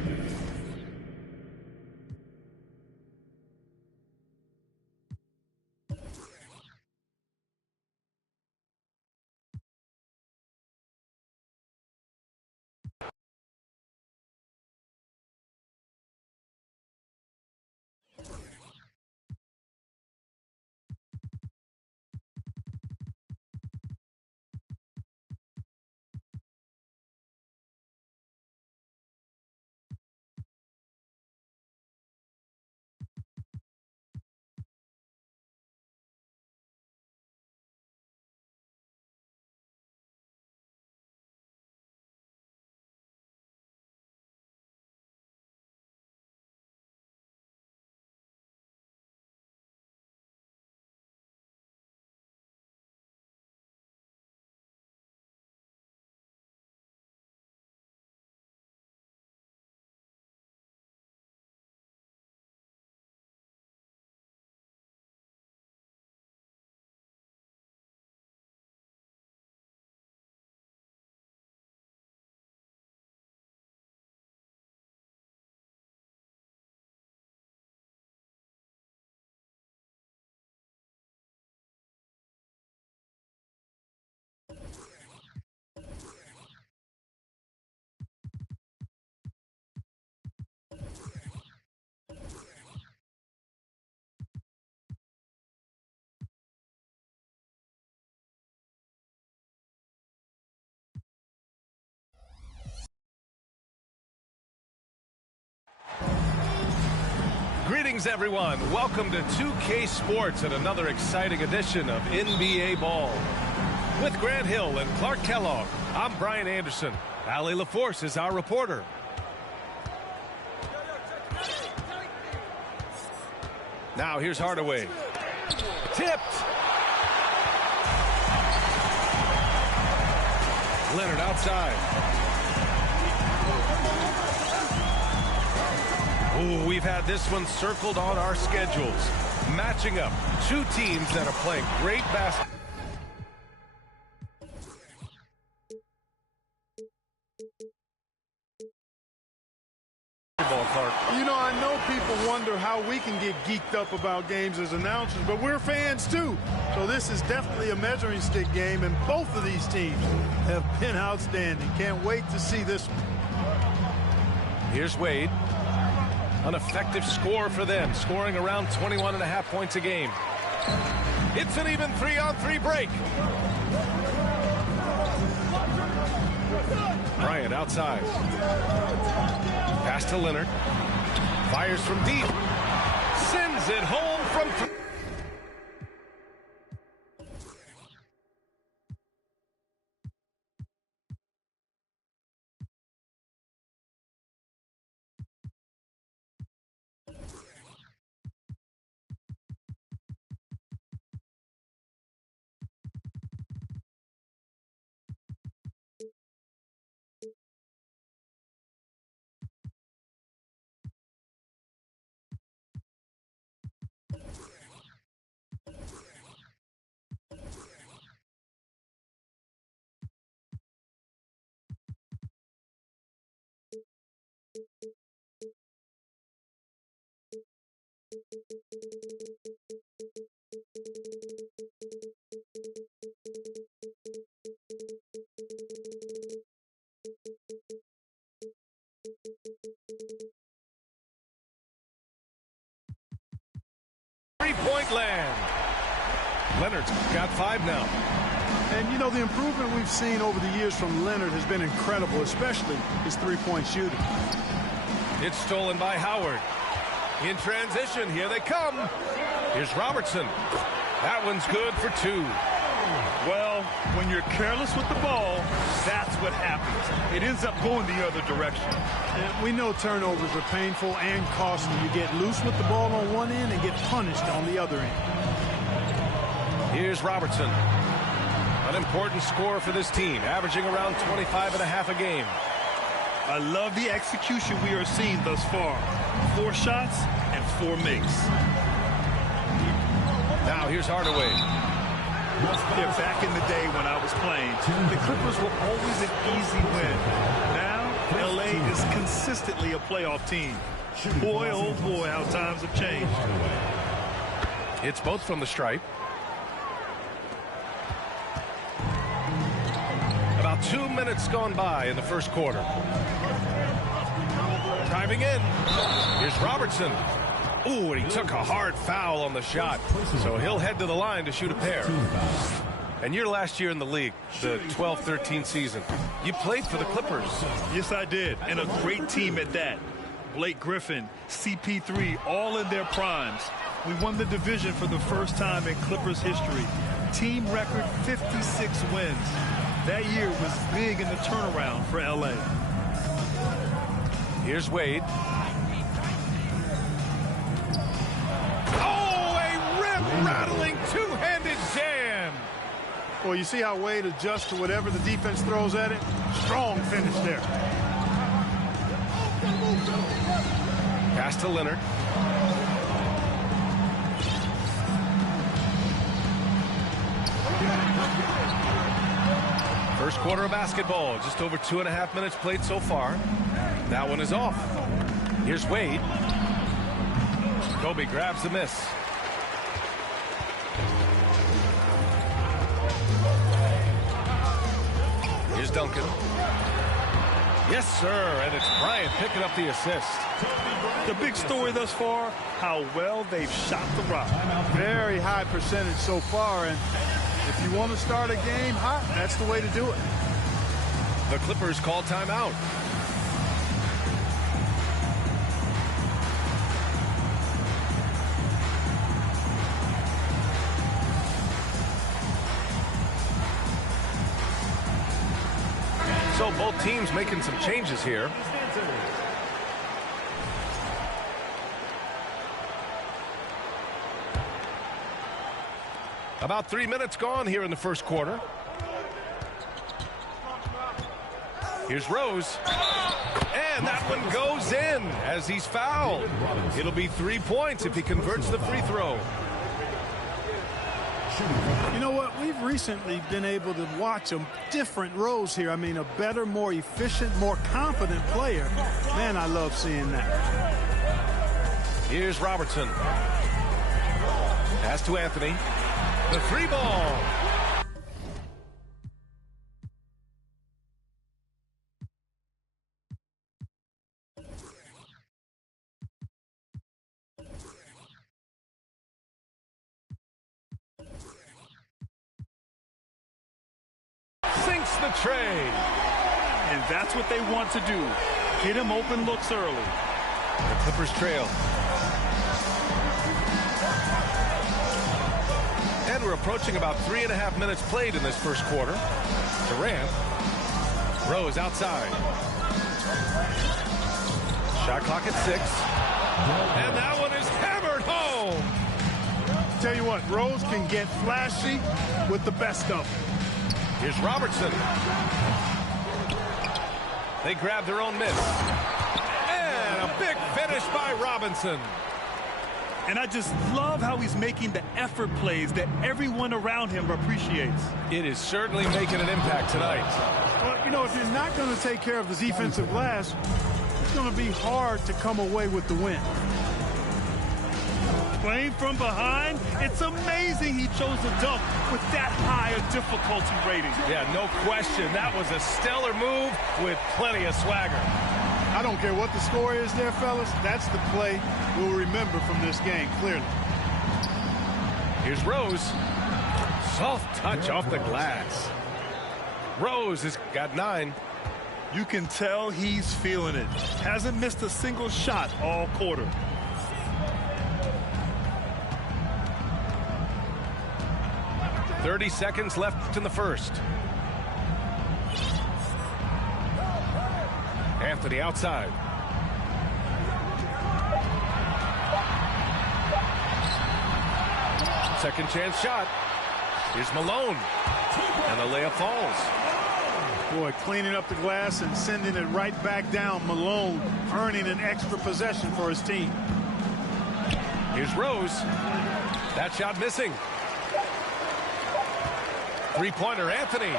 Greetings, everyone. Welcome to 2K Sports and another exciting edition of NBA Ball. With Grant Hill and Clark Kellogg, I'm Brian Anderson. Allie LaForce is our reporter. Now here's Hardaway. Tipped. Leonard outside. Ooh, we've had this one circled on our schedules. Matching up two teams that are playing great basketball. You know, I know people wonder how we can get geeked up about games as announcers, but we're fans too. So this is definitely a measuring stick game, and both of these teams have been outstanding. Can't wait to see this one. Here's Wade. An effective score for them, scoring around 21.5 points a game. It's an even 3-on-3 break. Bryant outside. Pass to Leonard. Fires from deep. Sends it home from three. Leonard's got 5 now. And, you know, the improvement we've seen over the years from Leonard has been incredible, especially his three-point shooting. It's stolen by Howard. In transition, here they come. Here's Robertson. That one's good for 2. Well, when you're careless with the ball, that's what happens. It ends up going the other direction. And we know turnovers are painful and costly. You get loose with the ball on one end and get punished on the other end. Here's Robertson. An important scorer for this team, averaging around 25.5 a game. I love the execution we are seeing thus far. 4 shots and 4 makes. Now here's Hardaway. Yeah, back in the day when I was playing, the Clippers were always an easy win. Now, LA is consistently a playoff team. Boy, oh boy, how times have changed. It's both from the stripe. About 2 minutes gone by in the first quarter. Driving in. Here's Robertson. Ooh, and he took a hard foul on the shot. So he'll head to the line to shoot a pair. And your last year in the league, the 12-13 season, you played for the Clippers. Yes, I did, and a great team at that. Blake Griffin, CP3, all in their primes. We won the division for the first time in Clippers history. Team record 56 wins. That year was big in the turnaround for LA. Here's Wade. Rattling two-handed jam. Well, you see how Wade adjusts to whatever the defense throws at it? Strong finish there. Pass to Leonard. First quarter of basketball. Just over 2.5 minutes played so far. That one is off. Here's Wade. Kobe grabs the miss. Here's Duncan. Yes, sir. And it's Bryant picking up the assist. The big story thus far, how well they've shot the rock. Very high percentage so far. And if you want to start a game hot, that's the way to do it. The Clippers call timeout. So both teams making some changes here. About 3 minutes gone here in the first quarter. Here's Rose. And that one goes in as he's fouled. It'll be 3 points if he converts the free throw. You know what? We've recently been able to watch a different Rose here. I mean, a better, more efficient, more confident player. Man, I love seeing that. Here's Robertson. Pass to Anthony. The 3 ball. Sinks the tray. And that's what they want to do. Hit him open looks early. The Clippers trail. And we're approaching about 3.5 minutes played in this first quarter. Durant. Rose outside. Shot clock at 6. And that one is hammered home. Tell you what, Rose can get flashy with the best of them. Here's Robertson. They grab their own miss. And a big finish by Robinson. And I just love how he's making the effort plays that everyone around him appreciates. It is certainly making an impact tonight. Well, you know, if you're not going to take care of the defensive glass, it's going to be hard to come away with the win. Playing from behind, it's amazing he chose to dunk with that high a difficulty rating. Yeah, no question. That was a stellar move with plenty of swagger. I don't care what the score is there, fellas. That's the play we'll remember from this game, clearly. Here's Rose. Soft touch off the glass. Rose has got 9. You can tell he's feeling it. Hasn't missed a single shot all quarter. .30 left in the first. Anthony outside. Second chance shot. Here's Malone. And the layup falls. Boy, cleaning up the glass and sending it right back down. Malone earning an extra possession for his team. Here's Rose. That shot missing. Three-pointer, Anthony.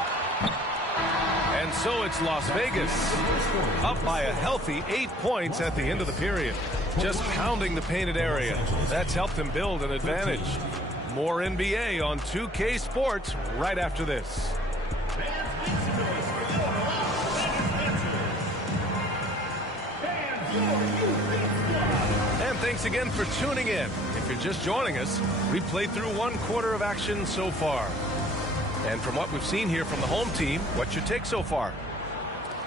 And so it's Las Vegas. Up by a healthy 8 points at the end of the period. Just pounding the painted area. That's helped him build an advantage. More NBA on 2K Sports right after this. And thanks again for tuning in. If you're just joining us, we played through 1 quarter of action so far. And from what we've seen here from the home team, what's your take so far?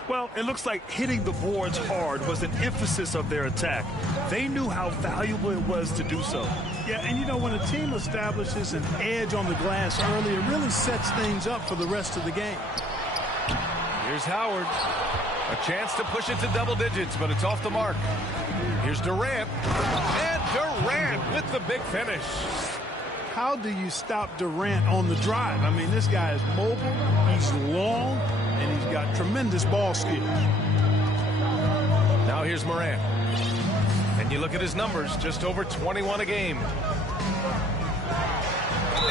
Well, it looks like hitting the boards hard was an emphasis of their attack. They knew how valuable it was to do so. Yeah, and you know, when a team establishes an edge on the glass early, it really sets things up for the rest of the game. Here's Howard. A chance to push it to double digits, but it's off the mark. Here's Durant. And Durant with the big finish. How do you stop Durant on the drive? I mean, this guy is mobile, he's long, and he's got tremendous ball skills. Now here's Morant. And you look at his numbers, just over 21 a game.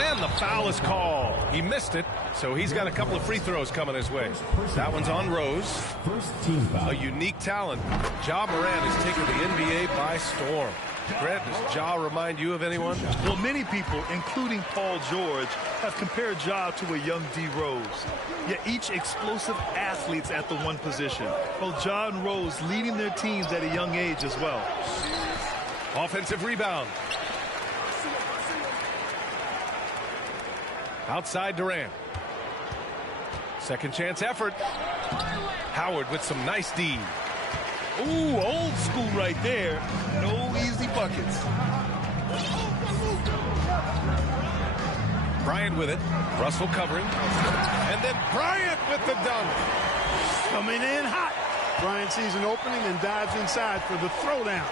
And the foul is called. He missed it, so he's got a couple of free throws coming his way. That one's on Rose. First team foul. A unique talent. Ja Morant has taken the NBA by storm. Grant, does Ja remind you of anyone? Well, many people, including Paul George, have compared Ja to a young D. Rose. Yet each explosive athletes at the one position. Both Ja and Rose leading their teams at a young age as well. Offensive rebound. Outside Durant. Second chance effort. Howard with some nice D. Ooh, old school right there. No easy buckets. Bryant with it. Russell covering. And then Bryant with the dunk. Coming in hot. Bryant sees an opening and dives inside for the throwdown.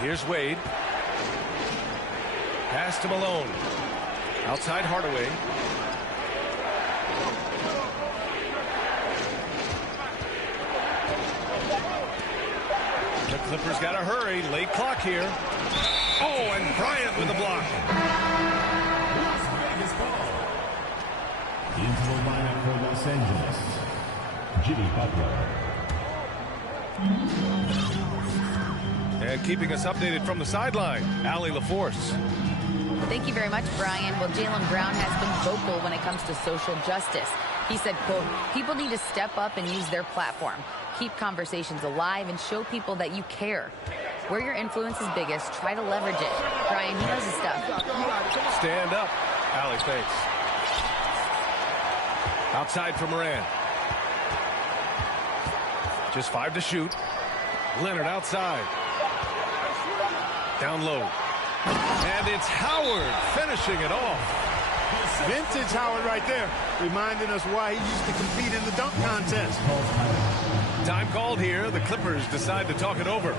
Here's Wade. Pass to Malone. Outside Hardaway. The Clippers got to hurry. Late clock here. Oh, and Bryant with the block. Into the lineup for Los Angeles, Jimmy Butler. And keeping us updated from the sideline, Allie LaForce. Thank you very much, Brian. Well, Jaylen Brown has been vocal when it comes to social justice. He said, quote, people need to step up and use their platform. Keep conversations alive and show people that you care. Where your influence is biggest, try to leverage it. Brian, he knows his stuff. Stand up. Allie, thanks. Outside for Moran. Just 5 to shoot. Leonard outside. Down low. And it's Howard finishing it off. Vintage Howard right there, reminding us why he used to compete in the dunk contest. Time called here. The Clippers decide to talk it over.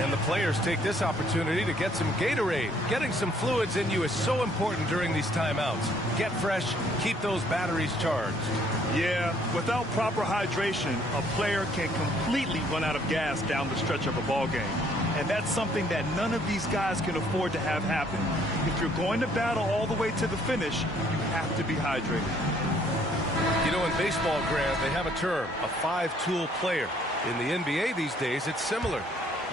And the players take this opportunity to get some Gatorade. Getting some fluids in you is so important during these timeouts. Get fresh, keep those batteries charged. Yeah, without proper hydration, a player can completely run out of gas down the stretch of a ball game. And that's something that none of these guys can afford to have happen. If you're going to battle all the way to the finish, you have to be hydrated. You know, in baseball, Grant, they have a term, a 5-tool player. In the NBA these days, it's similar.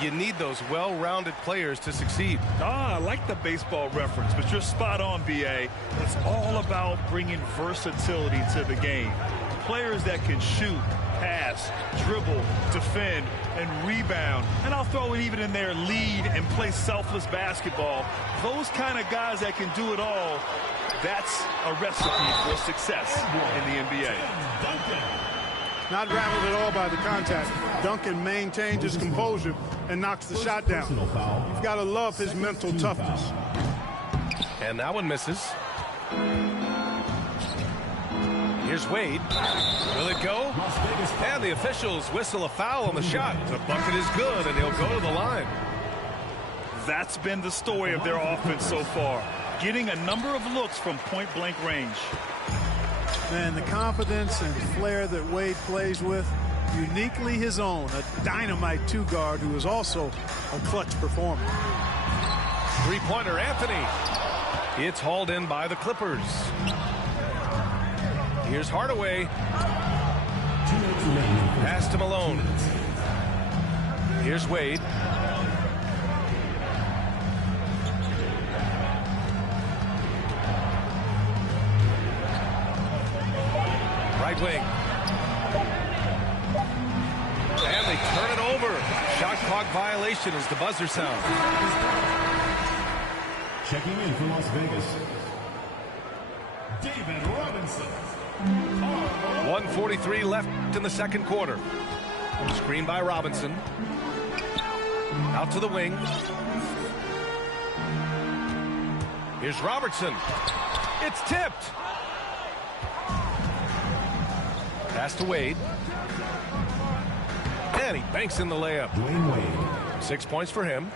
You need those well-rounded players to succeed. I like the baseball reference, but you're spot on, B.A. It's all about bringing versatility to the game. Players that can shoot, pass, dribble, defend, and rebound. And I'll throw it even in there, lead and play selfless basketball. Those kind of guys that can do it all, that's a recipe for success in the NBA. Not rattled at all by the contact. Duncan maintains his composure and knocks the shot down. You've got to love his mental toughness. And that one misses. Here's Wade. Will it go? And the officials whistle a foul on the shot. The bucket is good, and he'll go to the line. That's been the story of their offense so far, getting a number of looks from point-blank range. Man, the confidence and flair that Wade plays with, uniquely his own. A dynamite two-guard who is also a clutch performer. Three-pointer, Anthony. It's hauled in by the Clippers. Here's Hardaway. Pass to Malone. Here's Wade. Right wing. And they turn it over. Shot clock violation as the buzzer sounds. Checking in from Las Vegas, David Robinson. 1:43 left in the second quarter. Screen by Robinson. Out to the wing. Here's Robertson. It's tipped. Pass to Wade. And he banks in the layup. Dwayne Wade. 6 points for him.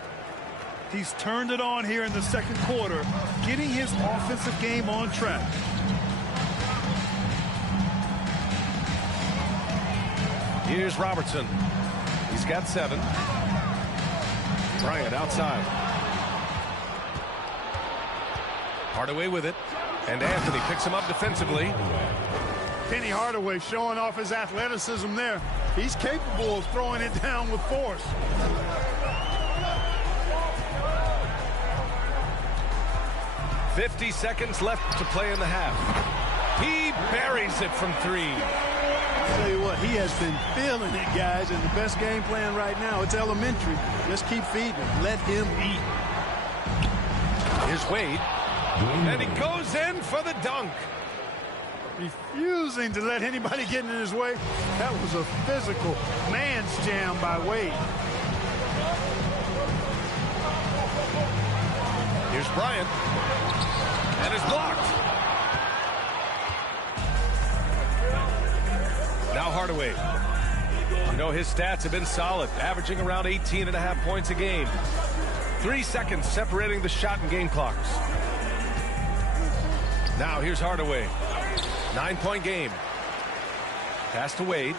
He's turned it on here in the second quarter, getting his offensive game on track. Here's Robertson. He's got 7. Bryant outside. Hardaway with it. And Anthony picks him up defensively. Penny Hardaway showing off his athleticism there. He's capable of throwing it down with force. .50 seconds left to play in the half. He buries it from 3. I'll tell you what, he has been feeling it, guys, and the best game plan right now, it's elementary. Just keep feeding him. Let him eat. Here's Wade. And he goes in for the dunk. Refusing to let anybody get in his way. That was a physical man's jam by Wade. Here's Bryant. And it's blocked. Now Hardaway. You know, his stats have been solid, averaging around 18.5 points a game. 3 seconds separating the shot and game clocks. Now here's Hardaway. 9-point game. Pass to Wade.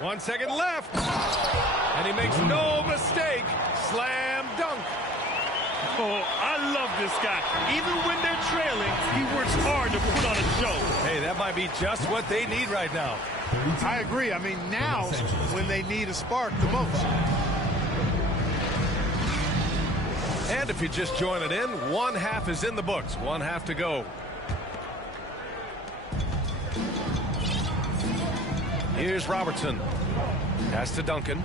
One second left. And he makes no mistake. Slam dunk. Oh, I love this guy. Even when they're trailing, he works hard to put on a show. Hey, that might be just what they need right now. I agree. I mean, now's when they need a spark the most. And if you just join it in, one half is in the books. One half to go. Here's Robertson. Pass to Duncan.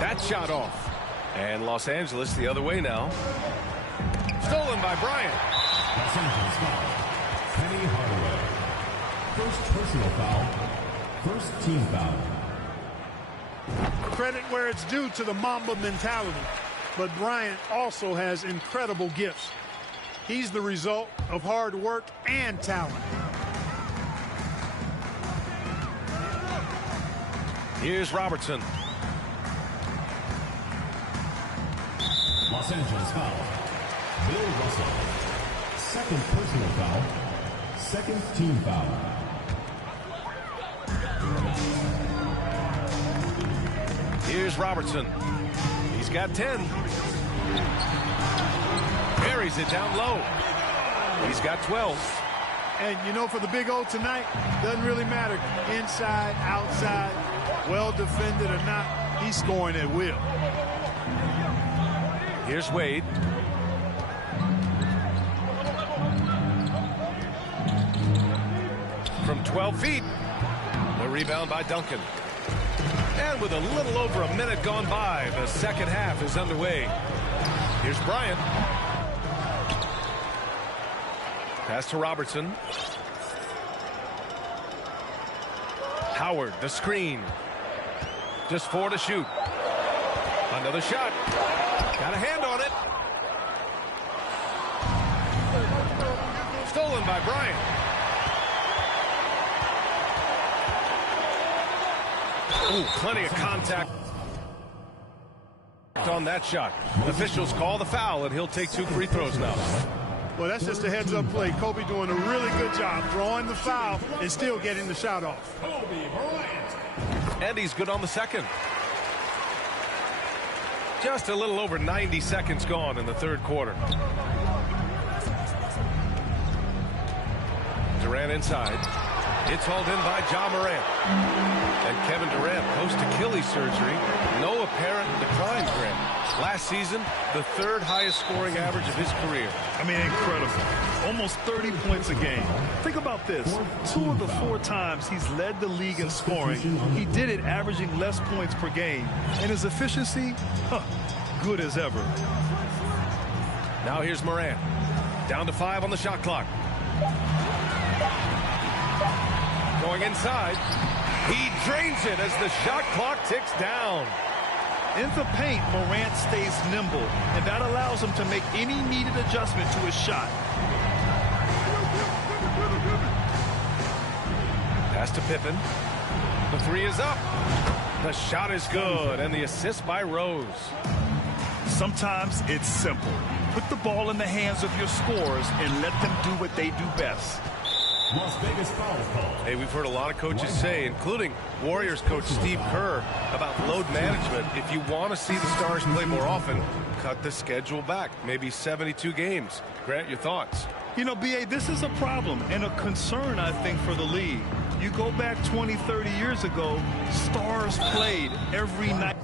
That shot off. And Los Angeles the other way now. Stolen by Bryant. Los Angeles foul. Penny Hardaway. First personal foul. First team foul. Credit where it's due to the Mamba mentality. But Bryant also has incredible gifts. He's the result of hard work and talent. Here's Robertson. Los Angeles foul. Bill Russell. Second personal foul. Second team foul. Here's Robertson. He's got 10. Buries it down low. He's got 12. And, you know, for the Big O tonight, doesn't really matter. Inside, outside, Well defended or not, he's scoring at will. Here's Wade. From 12 feet. The rebound by Duncan. And with a little over a minute gone by, the second half is underway. Here's Bryant. Pass to Robertson. Howard, the screen. Just 4 to shoot. Another shot. Got a hand on it. Stolen by Bryant. Ooh, plenty of contact on that shot. Officials call the foul, and he'll take 2 free throws now. Well, that's just a heads-up play. Kobe doing a really good job drawing the foul and still getting the shot off. And he's good on the second. Just a little over 90 seconds gone in the third quarter. Durant inside. It's hauled in by Ja Morant. And Kevin Durant post-Achilles surgery. No apparent decline for him. Last season, the 3rd highest scoring average of his career. I mean, incredible. Almost 30 points a game. Think about this. 2 of the 4 times he's led the league in scoring, he did it averaging less points per game. And his efficiency, good as ever. Now here's Morant. Down to 5 on the shot clock. Going inside. He drains it as the shot clock ticks down. In the paint, Morant stays nimble, and that allows him to make any needed adjustment to his shot. Pass to Pippen. The 3 is up. The shot is good, and the assist by Rose. Sometimes it's simple. Put the ball in the hands of your scorers and let them do what they do best. Las Vegas foul call. Hey, we've heard a lot of coaches say, including Warriors coach Steve Kerr, about load management. If you want to see the Stars play more often, cut the schedule back. Maybe 72 games. Grant, your thoughts? You know, B.A., this is a problem and a concern, I think, for the league. You go back 20, 30 years ago, Stars played every night.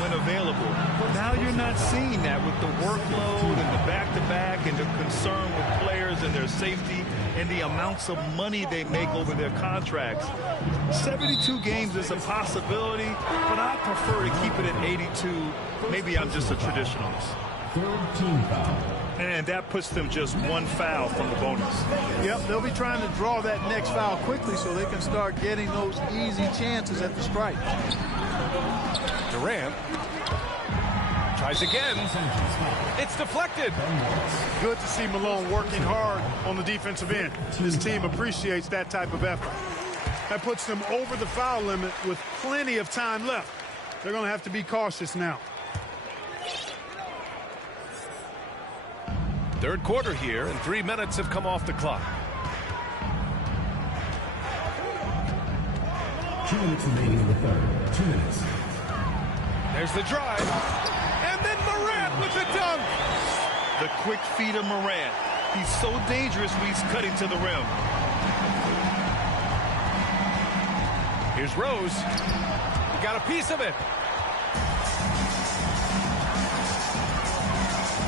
When available. Now you're not seeing that with the workload and the back-to-back and the concern with players and their safety and the amounts of money they make over their contracts. 72 games is a possibility, but I prefer to keep it at 82. Maybe I'm just a traditionalist. 3rd team foul. And that puts them just 1 foul from the bonus. Yep, they'll be trying to draw that next foul quickly so they can start getting those easy chances at the stripe. Durant tries again. It's deflected. Good to see Malone working hard on the defensive end. His team appreciates that type of effort. That puts them over the foul limit with plenty of time left. They're going to have to be cautious now. Third quarter here, and 3 minutes have come off the clock. 2 minutes remaining in the third. 2 minutes. There's the drive. And then Morant with the dunk. The quick feed of Morant. He's so dangerous when he's cutting to the rim. Here's Rose. He got a piece of it.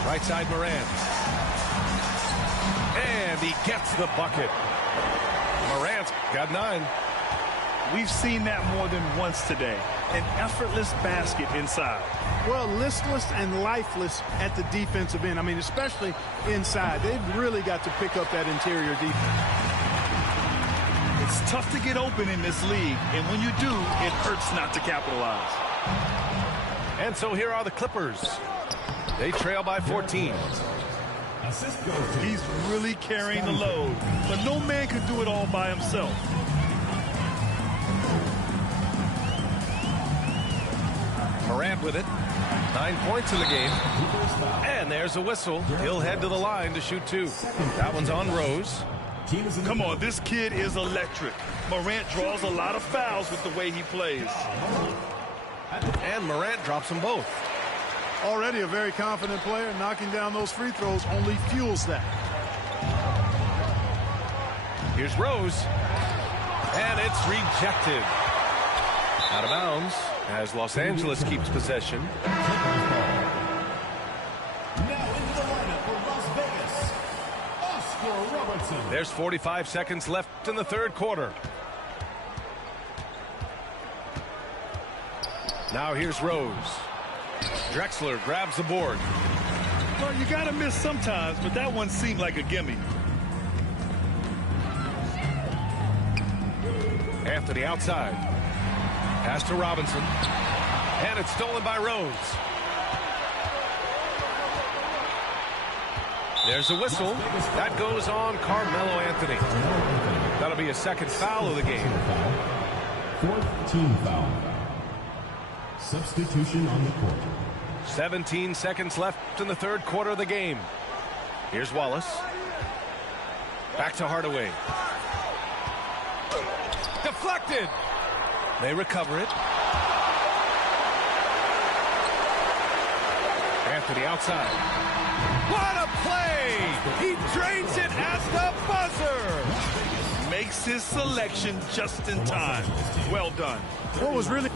Right side Morant. And he gets the bucket. Morant got 9. We've seen that more than once today. An effortless basket inside. Well, listless and lifeless at the defensive end. I mean, especially inside. They've really got to pick up that interior defense. It's tough to get open in this league, and when you do, it hurts not to capitalize. And so here are the Clippers. They trail by 14. He's really carrying the load, but no man could do it all by himself. Morant with it. 9 points in the game. And there's a whistle. He'll head to the line to shoot 2. That one's on Rose. Come on, this kid is electric. Morant draws a lot of fouls with the way he plays. And Morant drops them both. Already a very confident player. Knocking down those free throws only fuels that. Here's Rose. And it's rejected. Out of bounds as Los Angeles keeps possession. There's 45 seconds left in the third quarter. Now here's Rose. Drexler grabs the board. Well, you got to miss sometimes, but that one seemed like a gimme. Anthony outside. Pass to Robinson. And it's stolen by Rose. There's a whistle. That goes on Carmelo Anthony. That'll be a second foul of the game. Fourth team foul. Substitution on the court. 17 seconds left in the third quarter of the game. Here's Wallace. Back to Hardaway. Deflected. They recover it. Anthony outside. What a play! He drains it at the buzzer. Makes his selection just in time. Well done. What was really...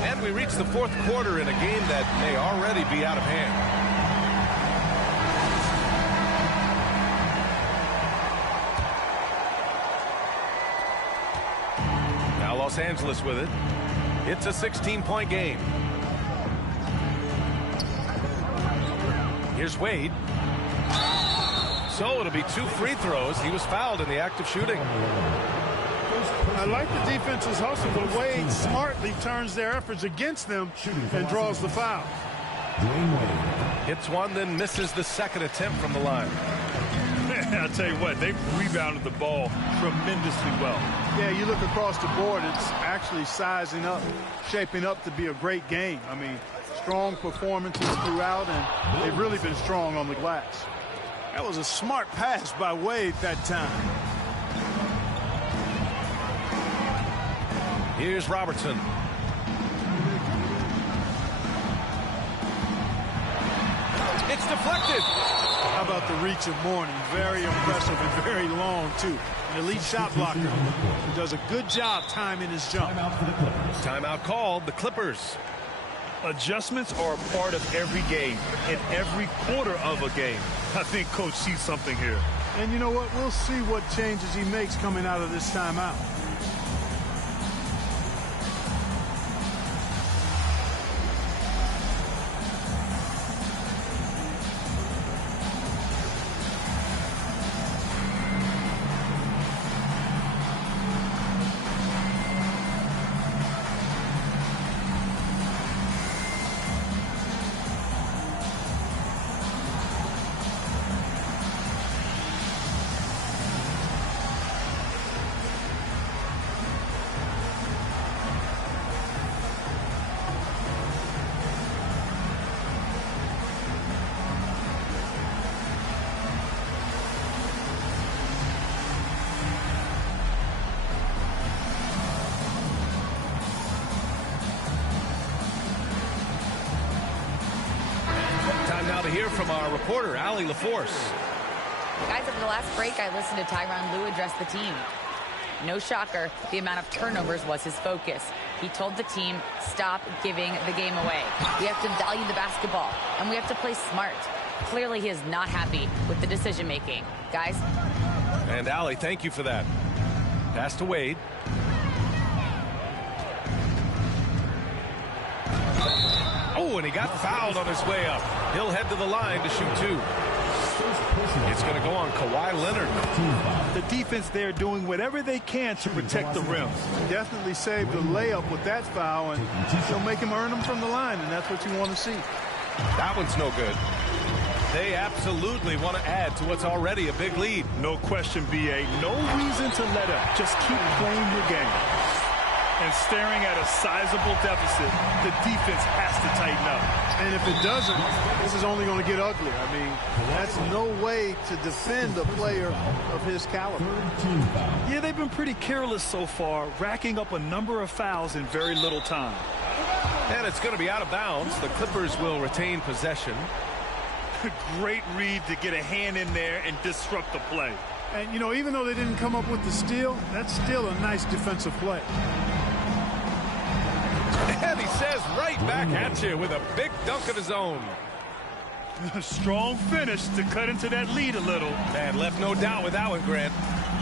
And we reach the fourth quarter in a game that may already be out of hand. Now Los Angeles with it. It's a 16-point game. Here's Wade. So it'll be 2 free throws. He was fouled in the act of shooting. I like the defense's hustle, but Wade smartly turns their efforts against them and draws the foul. Hits one, then misses the second attempt from the line. I'll tell you what, they've rebounded the ball tremendously well. Yeah, you look across the board, it's actually sizing up, shaping up to be a great game. I mean, strong performances throughout, and they've really been strong on the glass. That was a smart pass by Wade that time. Here's Robertson. It's deflected. How about the reach of Mourning? Very impressive and very long, too. An elite shot blocker who does a good job timing his jump. Timeout called. The Clippers. Adjustments are a part of every game, in every quarter of a game. I think Coach sees something here. And you know what? We'll see what changes he makes coming out of this timeout. Now to hear from our reporter, Allie LaForce. Guys, over the last break, I listened to Tyronn Lue address the team. No shocker, the amount of turnovers was his focus. He told the team, stop giving the game away. We have to value the basketball, and we have to play smart. Clearly, he is not happy with the decision-making. Guys? And Allie, thank you for that. Pass to Wade. Oh, and he got fouled on his way up. He'll head to the line to shoot 2. It's going to go on Kawhi Leonard. The defense there doing whatever they can to protect the rim. Definitely saved the layup with that foul, and he'll make him earn them from the line, and that's what you want to see. That one's no good. They absolutely want to add to what's already a big lead. No question, B.A. No reason to let up. Just keep playing your game. and staring at a sizable deficit. The defense has to tighten up. And if it doesn't, this is only going to get ugly. I mean, that's no way to defend a player of his caliber. Yeah, they've been pretty careless so far, racking up a number of fouls in very little time. And it's going to be out of bounds. The Clippers will retain possession. Great read to get a hand in there and disrupt the play. And, you know, even though they didn't come up with the steal, that's still a nice defensive play. And he says right back at you with a big dunk of his own. A strong finish to cut into that lead a little. Man, left no doubt with that one, Grant.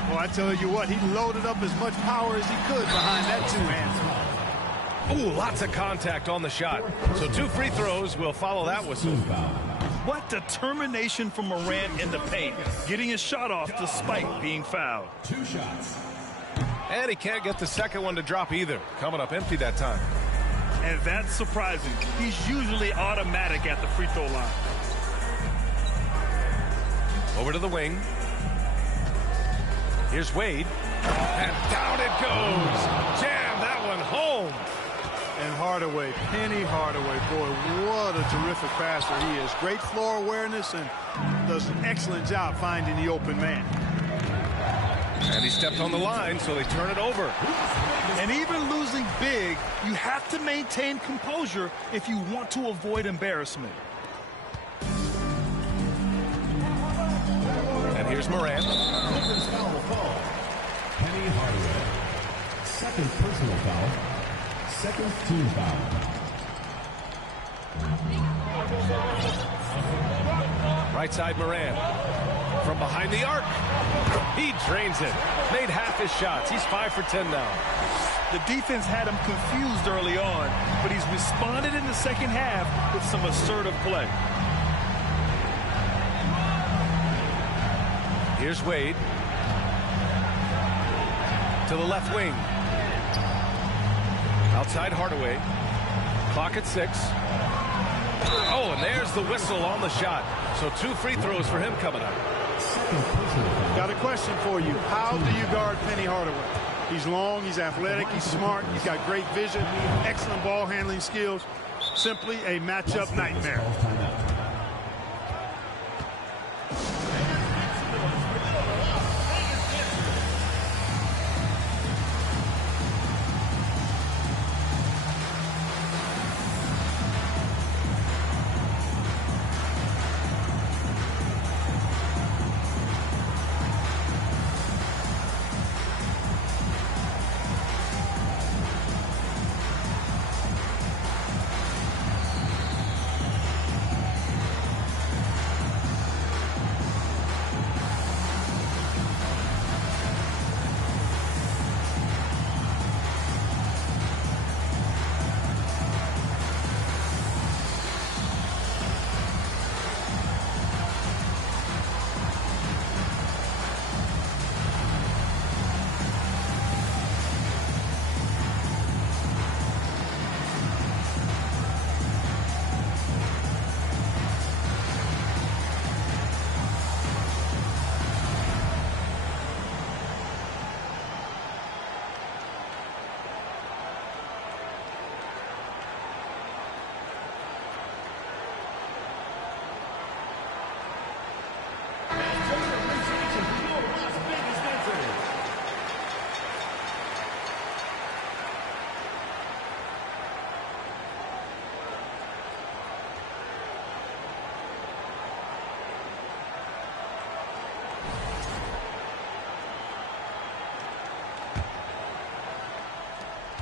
Well, I tell you what, he loaded up as much power as he could behind that two-hander. Ooh, lots of contact on the shot. So 2 free throws will follow that whistle. What determination from Morant in the paint, getting his shot off despite being fouled. 2 shots. And he can't get the second one to drop either. Coming up empty that time. And that's surprising. He's usually automatic at the free throw line. Over to the wing. Here's Wade. And down it goes. Jam that one home. And Hardaway, Penny Hardaway, boy, what a terrific passer he is. Great floor awareness and does an excellent job finding the open man. And he stepped on the line, so they turn it over. And even losing big, you have to maintain composure if you want to avoid embarrassment. And here's Morant. Clippers foul call. Penny Hardaway. Second personal foul. Second team foul. Right side Morant. From behind the arc. He drains it. Made half his shots. He's 5 for 10 now. The defense had him confused early on, but he's responded in the second half with some assertive play. Here's Wade. To the left wing. Outside Hardaway. Clock at 6. Oh, and there's the whistle on the shot. So 2 free throws for him coming up. Got a question for you. How do you guard Penny Hardaway? He's long, he's athletic, he's smart, he's got great vision, excellent ball handling skills. Simply a matchup nightmare.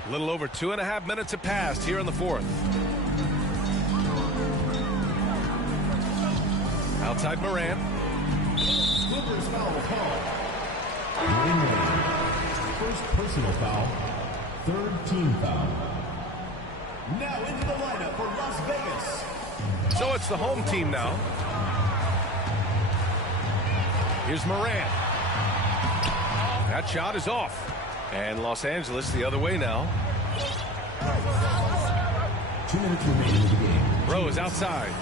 A little over 2.5 minutes have passed here in the fourth. Outside Morant. Clippers foul call. First personal foul. Third team foul. Now into the lineup for Las Vegas. So it's the home team now. Here's Morant. That shot is off. And Los Angeles the other way now. 2 minutes remaining in the game. Rose outside.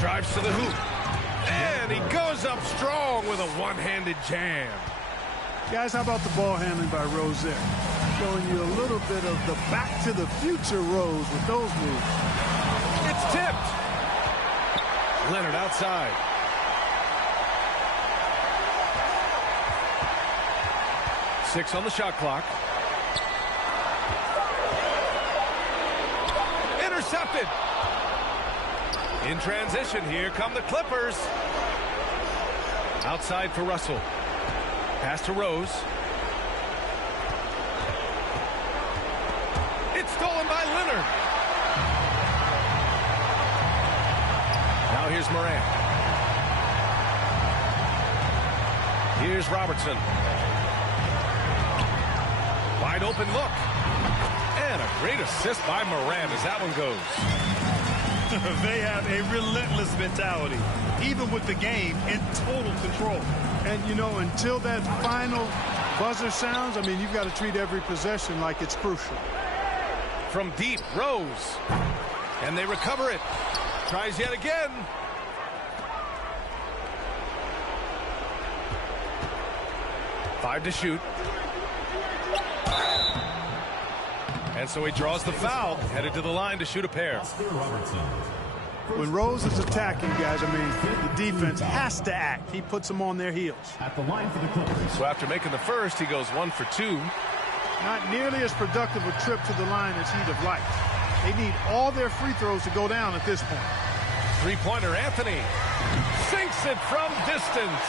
Drives to the hoop. And he goes up strong with a one-handed jam. Guys, how about the ball handling by Rose there? Showing you a little bit of the back to the future Rose with those moves. It's tipped. Leonard outside. Six on the shot clock. Intercepted. In transition, here come the Clippers. Outside for Russell. Pass to Rose. It's stolen by Leonard. Now here's Morant. Here's Robertson. Wide open look. And a great assist by Morant as that one goes. They have a relentless mentality, even with the game in total control. And, you know, until that final buzzer sounds, I mean, you've got to treat every possession like it's crucial. From deep, Rose. And they recover it. Tries yet again. Five to shoot. And so he draws the foul, headed to the line to shoot a pair. When Rose is attacking, guys, I mean, the defense has to act. He puts them on their heels. At the line for the Clippers. So after making the first, he goes 1 for 2. Not nearly as productive a trip to the line as he'd have liked. They need all their free throws to go down at this point. Three-pointer, Anthony. Sinks it from distance.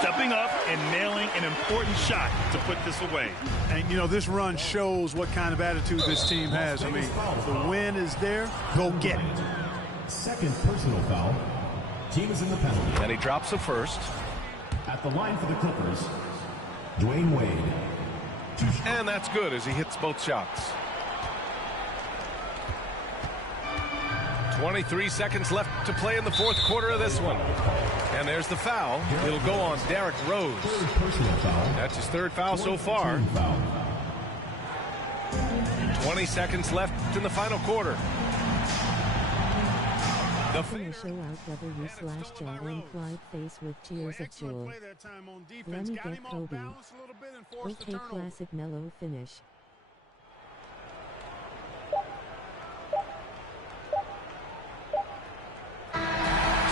Stepping up and nailing an important shot to put this away. And, you know, this run shows what kind of attitude this team has. I mean, the win is there. Go get it. Second personal foul. Team is in the penalty. And he drops the first. At the line for the Clippers, Dwayne Wade. And that's good as he hits both shots. 23 seconds left to play in the fourth quarter of this one. And there's the foul. It'll go on Derrick Rose. That's his third foul so far. 20 seconds left in the final quarter. The show out W/J Clyde face with cheers of joy. Let me get Kobe. OK classic mellow finish.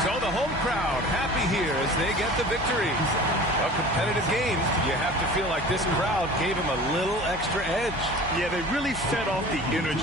So the home crowd happy here as they get the victory. A competitive game. You have to feel like this crowd gave them a little extra edge. Yeah, they really fed off the energy.